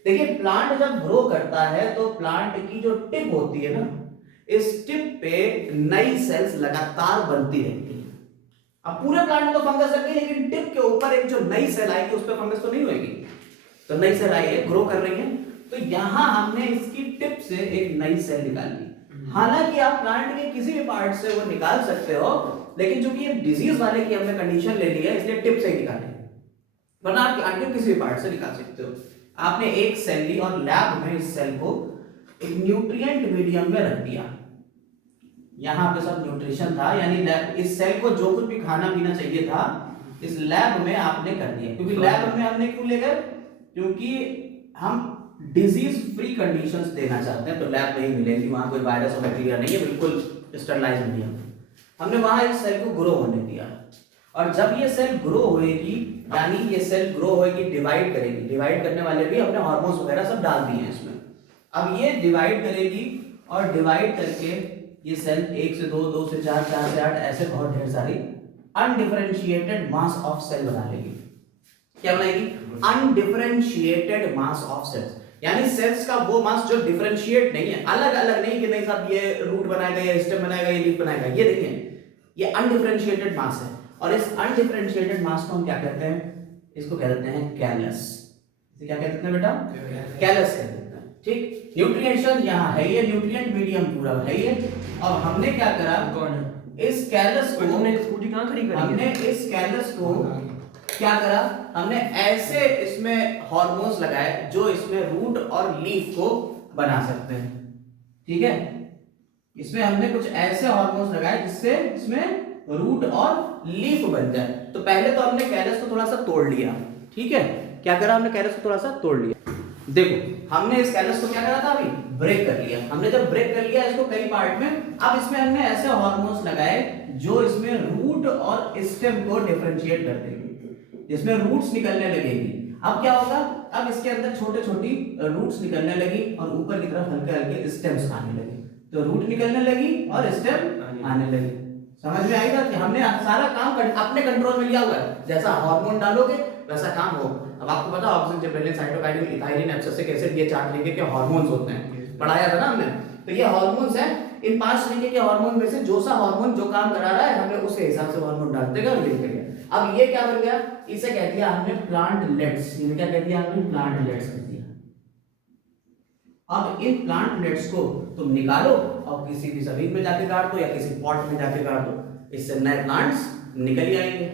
देखिए, प्लांट जब ग्रो करता है तो प्लांट की जो टिप होती है ना, इस टिप पे नई सेल्स लगातार बनती रहती है। अब पूरे प्लांट में तो फंगस लग गई, लेकिन टिप के ऊपर एक जो नई सेल आएगी उस पर फंगस तो नहीं होगी, तो नई सेल आई है, ग्रो कर रही है, तो यहां हमने इसकी टिप से एक नई सेल निकाल ली। हालांकि आप प्लांट के किसी भी पार्ट से वो निकाल सकते हो, लेकिन चूंकि ये डिजीज वाले की हमने कंडीशन ले ली है, इसलिए टिप से ही निकाले, वरना आप प्लांट के किसी भी पार्ट से निकाल सकते हो। आपने एक सेल ली और लैब में इस सेल को एक न्यूट्रिएंट मीडियम में रख दिया, यहाँ पे सब न्यूट्रिशन था, यानी इस सेल को जो कुछ भी खाना पीना चाहिए था इस लैब में आपने कर दिया। क्योंकि लैब में हमने क्यों ले गए, क्योंकि हम डिजीज फ्री कंडीशंस देना चाहते हैं, तो लैब में ही मिलेगी, वहां कोई वायरस और बैक्टीरिया नहीं है, बिल्कुल स्टरलाइज मीडियम। हमने वहां इस सेल को ग्रो होने दिया, और जब ये सेल ग्रो होएगी, यानी ये सेल ग्रो होएगी, डिवाइड करेगी, डिवाइड करने वाले भी अपने हार्मोन्स वगैरह सब डाल दिए हैं इसमें। अब ये डिवाइड करेगी और डिवाइड करके ये सेल 1 से 2, 2 से 4, 4 से 8, ऐसे बहुत ढेर सारी अनडिफरेंशिएटेड मास ऑफ सेल बना लेगी। क्या बनाएगी, अनडिफरेंशिएटेड मास ऑफ सेल्स, यानी सेल्स का वो मास जो डिफरेंशिएट नहीं है, अलग अलग नहीं कि नहीं साहब ये रूट बनाएगा, ये स्टेम बनाएगा, ये लीफ बनाएगा, ये नहीं है, ये अनडिफरेंशिएटेड मास है। और इस अनडिफरेंशिएटेड मास को हम क्या कहते हैं, इसको कह देते हैं कैलस। इसे क्या कहते हैं बेटा, कैलस कहते हैं। ठीक, न्यूट्रिएंशन यहाँ है, ये न्यूट्रिएंट मीडियम पूरा है ये। अब हमने क्या करा, कौन है इस कैलस को, तुमने स्कूटी कहाँ खड़ी करी है? हमने इस कैलस को क्या करा, हमने ऐसे इसमें हार्मोन्स लगाए जो इसमें रूट और लीफ को बना सकते हैं। ठीक है, इसमें हमने कुछ ऐसे हार्मोन्स लगाए जिससे इसमें रूट और लीफ बन जाए। तो पहले तो हमने कैलस को थोड़ा सा तोड़ लिया, ठीक है, क्या करा हमने, कैलस को थोड़ा सा तोड़ लिया। देखो, हमने इस कैलस को क्या करा था, अभी ब्रेक कर लिया। हमने जब ब्रेक कर लिया इसको कई पार्ट में, अब इसमें हमने ऐसे हार्मोन्स लगाए जो इसमें रूट और स्टेम को डिफरेंशिएट कर देंगे, इसमें रूट्स निकलने लगेगी। अब क्या होगा, अब इसके अंदर छोटे छोटी रूट्स निकलने लगी और ऊपर की तरफ हल्के हल्के स्टेम्स आने लगे, तो रूट निकलने लगी और स्टेम आने लगी। समझ में आएगा कि हमने सारा काम अपने कंट्रोल में लिया हुआ है, जैसा हार्मोन डालोगे वैसा काम हो। अब आपको पता oxygen, gibberellin, cytokinin, ethylene, abscisic acid, ये 4 तरीके के हार्मोन्स होते हैं, पढ़ाया था ना हमने। तो ये हार्मोन्स हैं, इन 5 तरीके के हार्मोन में से जो सा हार्मोन जो काम करा रहा है, हमने उसके हिसाब से हार्मोन डालते गए और लिख दिया। अब ये क्या बन गया, इसे कह दिया हमने प्लांटलेट्स। ये क्या कह दिया हमने, प्लांटलेट्स कह दिया। अब इन प्लांटलेट्स को तुम निकालो और किसी भी जमीन में जाके गाड़ दो या किसी पॉट में जाके गाड़ दो, इससे नए प्लांट्स निकल ही आएंगे।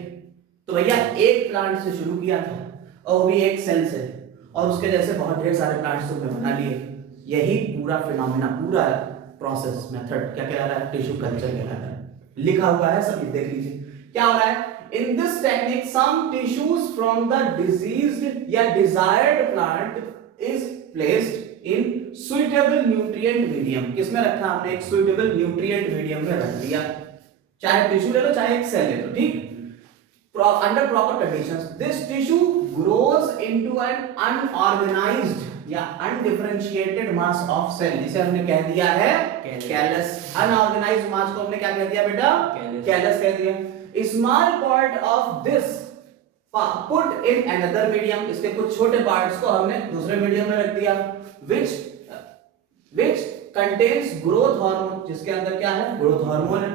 तो भैया एक प्लांट से शुरू किया था और वो भी एक सेल से, और उसके जैसे बहुत ढेर सारे प्लांट्स तुमने बना लिए। यही पूरा फिनोमेना, पूरा प्रोसेस, मेथड क्या कहला रहा है, टिश्यू कल्चर कहला रहा है। लिखा हुआ है सब, देख लीजिए क्या हो रहा है। In this technique, some tissues from the diseased या desired plant is placed in suitable nutrient medium. किसमें रखा हमने? एक सुइटेबल न्यूट्रिएंट मीडियम में रख दिया, चाहे टिश्यू ले लो चाहे एक सेल ले लो, ठीक। Under proper conditions this tissue grows into an unorganised या अनडिफरेंशिएटेड मास ऑफ सेल, जिसे हमने कह दिया है कैलस। अनऑर्गेनाइज्ड मास को हमने क्या कह दिया बेटा? कैलस कह दिया। Small part of this put in another medium, इसके कुछ छोटे पार्ट्स को हमने दूसरे मीडियम में रख दिया, which contains growth hormone, जिसके अंदर क्या है? ग्रोथ हार्मोन है,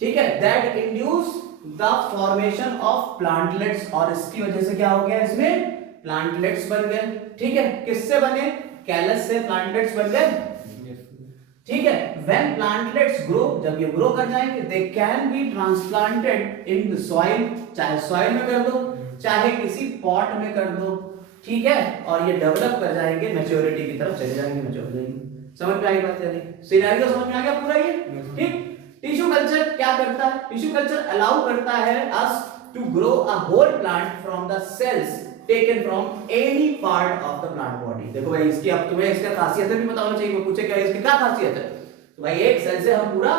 ठीक है। that induce the formation of plantlets, और इसकी वजह से क्या हो गया? इसमें प्लांटलेट्स बन गए, ठीक है। किससे बने? कैलस से प्लांटलेट्स बन गए, ठीक है। when plantlets grow, जब ये ग्रो कर जाएंगे, they can be transplanted in the soil, चाहे सॉइल में कर दो चाहे किसी पॉट में कर दो, ठीक है। और ये डेवलप कर जाएंगे, मैच्योरिटी की तरफ चले जाएंगे, मैच्योर हो जाएंगे। समझ में आई बात? यानी सिनेरियो समझ में आ गया पूरा ये, ठीक। टिश्यू कल्चर क्या करता है? टिश्यू कल्चर अलाउ करता है us to grow a whole plant from the cells taken from any part of the plant body। देखो भाई, इसकी अब तुम्हें इसका खासियतें भी पता होना चाहिए। वो पूछे क्या इसकी क्या खासियत है, तो भाई एक सेल से हम पूरा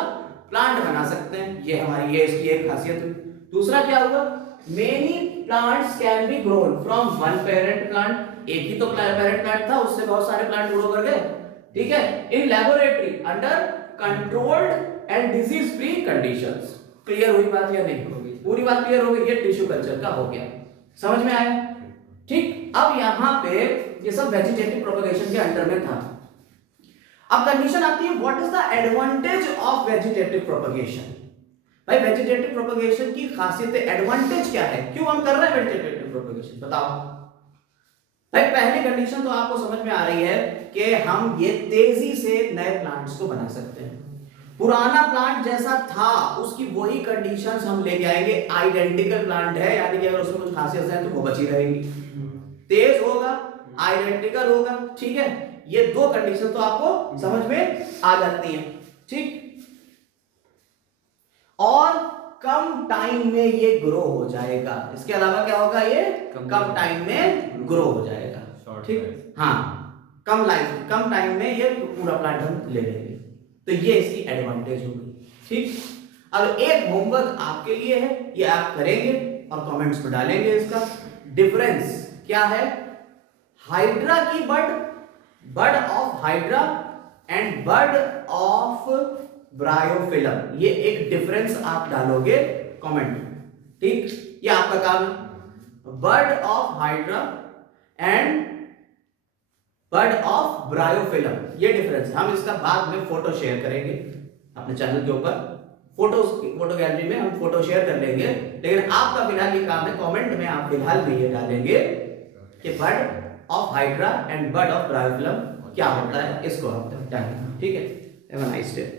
प्लांट बना सकते हैं, ये हमारी ये इसकी एक खासियत है। दूसरा क्या होगा? Many plants can be grown from one parent plant, एक ही तो पेरेंट प्लांट था, उससे बहुत सारे प्लांट ग्रो कर गए, ठीक है। In laboratory under controlled and disease free conditions. Clear हुई बात या नहीं? पूरी बात क्लियर हो गई? ये टिश्यू कल्चर का हो गया, समझ में आया, ठीक। अब यहां पे ये सब वेजिटेटिव प्रोपगेशन के अंडर में था। अब कंडीशन आती है, what is the advantage of vegetative propagation? भाई वेजिटेटिव प्रोपगेशन की खासियत, एडवांटेज क्या है, क्यों हम कर रहे हैं वेजिटेटिव प्रोपगेशन, बताओ भाई। पहली कंडीशन तो आपको समझ में आ रही है कि हम ये तेजी से नए प्लांट्स को बना सकते हैं। पुराना प्लांट जैसा था उसकी वही कंडीशंस हम लेके आएंगे, आइडेंटिकल प्लांट है, यानी कि अगर उसमें कुछ खासियत है तो वो बची रहेगी, तेज होगा, आइडेंटिकल होगा, ठीक है। ये दो कंडीशन तो आपको समझ में आ जाती है, ठीक। और कम टाइम में ये ग्रो हो जाएगा, इसके अलावा क्या होगा? ये कम टाइम में ग्रो हो जाएगा, ठीक। हाँ, कम टाइम में ये पूरा प्लांट हम ले लेंगे, तो ये इसकी एडवांटेज होगी, ठीक। अब एक होमवर्क आपके लिए है, ये आप करेंगे और कमेंट्स में डालेंगे। इसका डिफरेंस क्या है? हाइड्रा की bud of hydra and bud of bryophyllum, ये एक डिफरेंस आप डालोगे कमेंट में, ठीक। ये आपका काम है। Bud of hydra and bud of bryophyllum, ये डिफरेंस हम इसका बाद में फोटो शेयर करेंगे अपने चैनल के ऊपर, फोटो गैलरी में हम फोटो शेयर कर लेंगे। लेकिन आपका फिलहाल ये काम है, कमेंट में आप फिलहाल में ये डालेंगे कि bud of hydra and bud of bryophyllum क्या होता है, इसको हम जानेंगे, ठीक है। Have a nice day.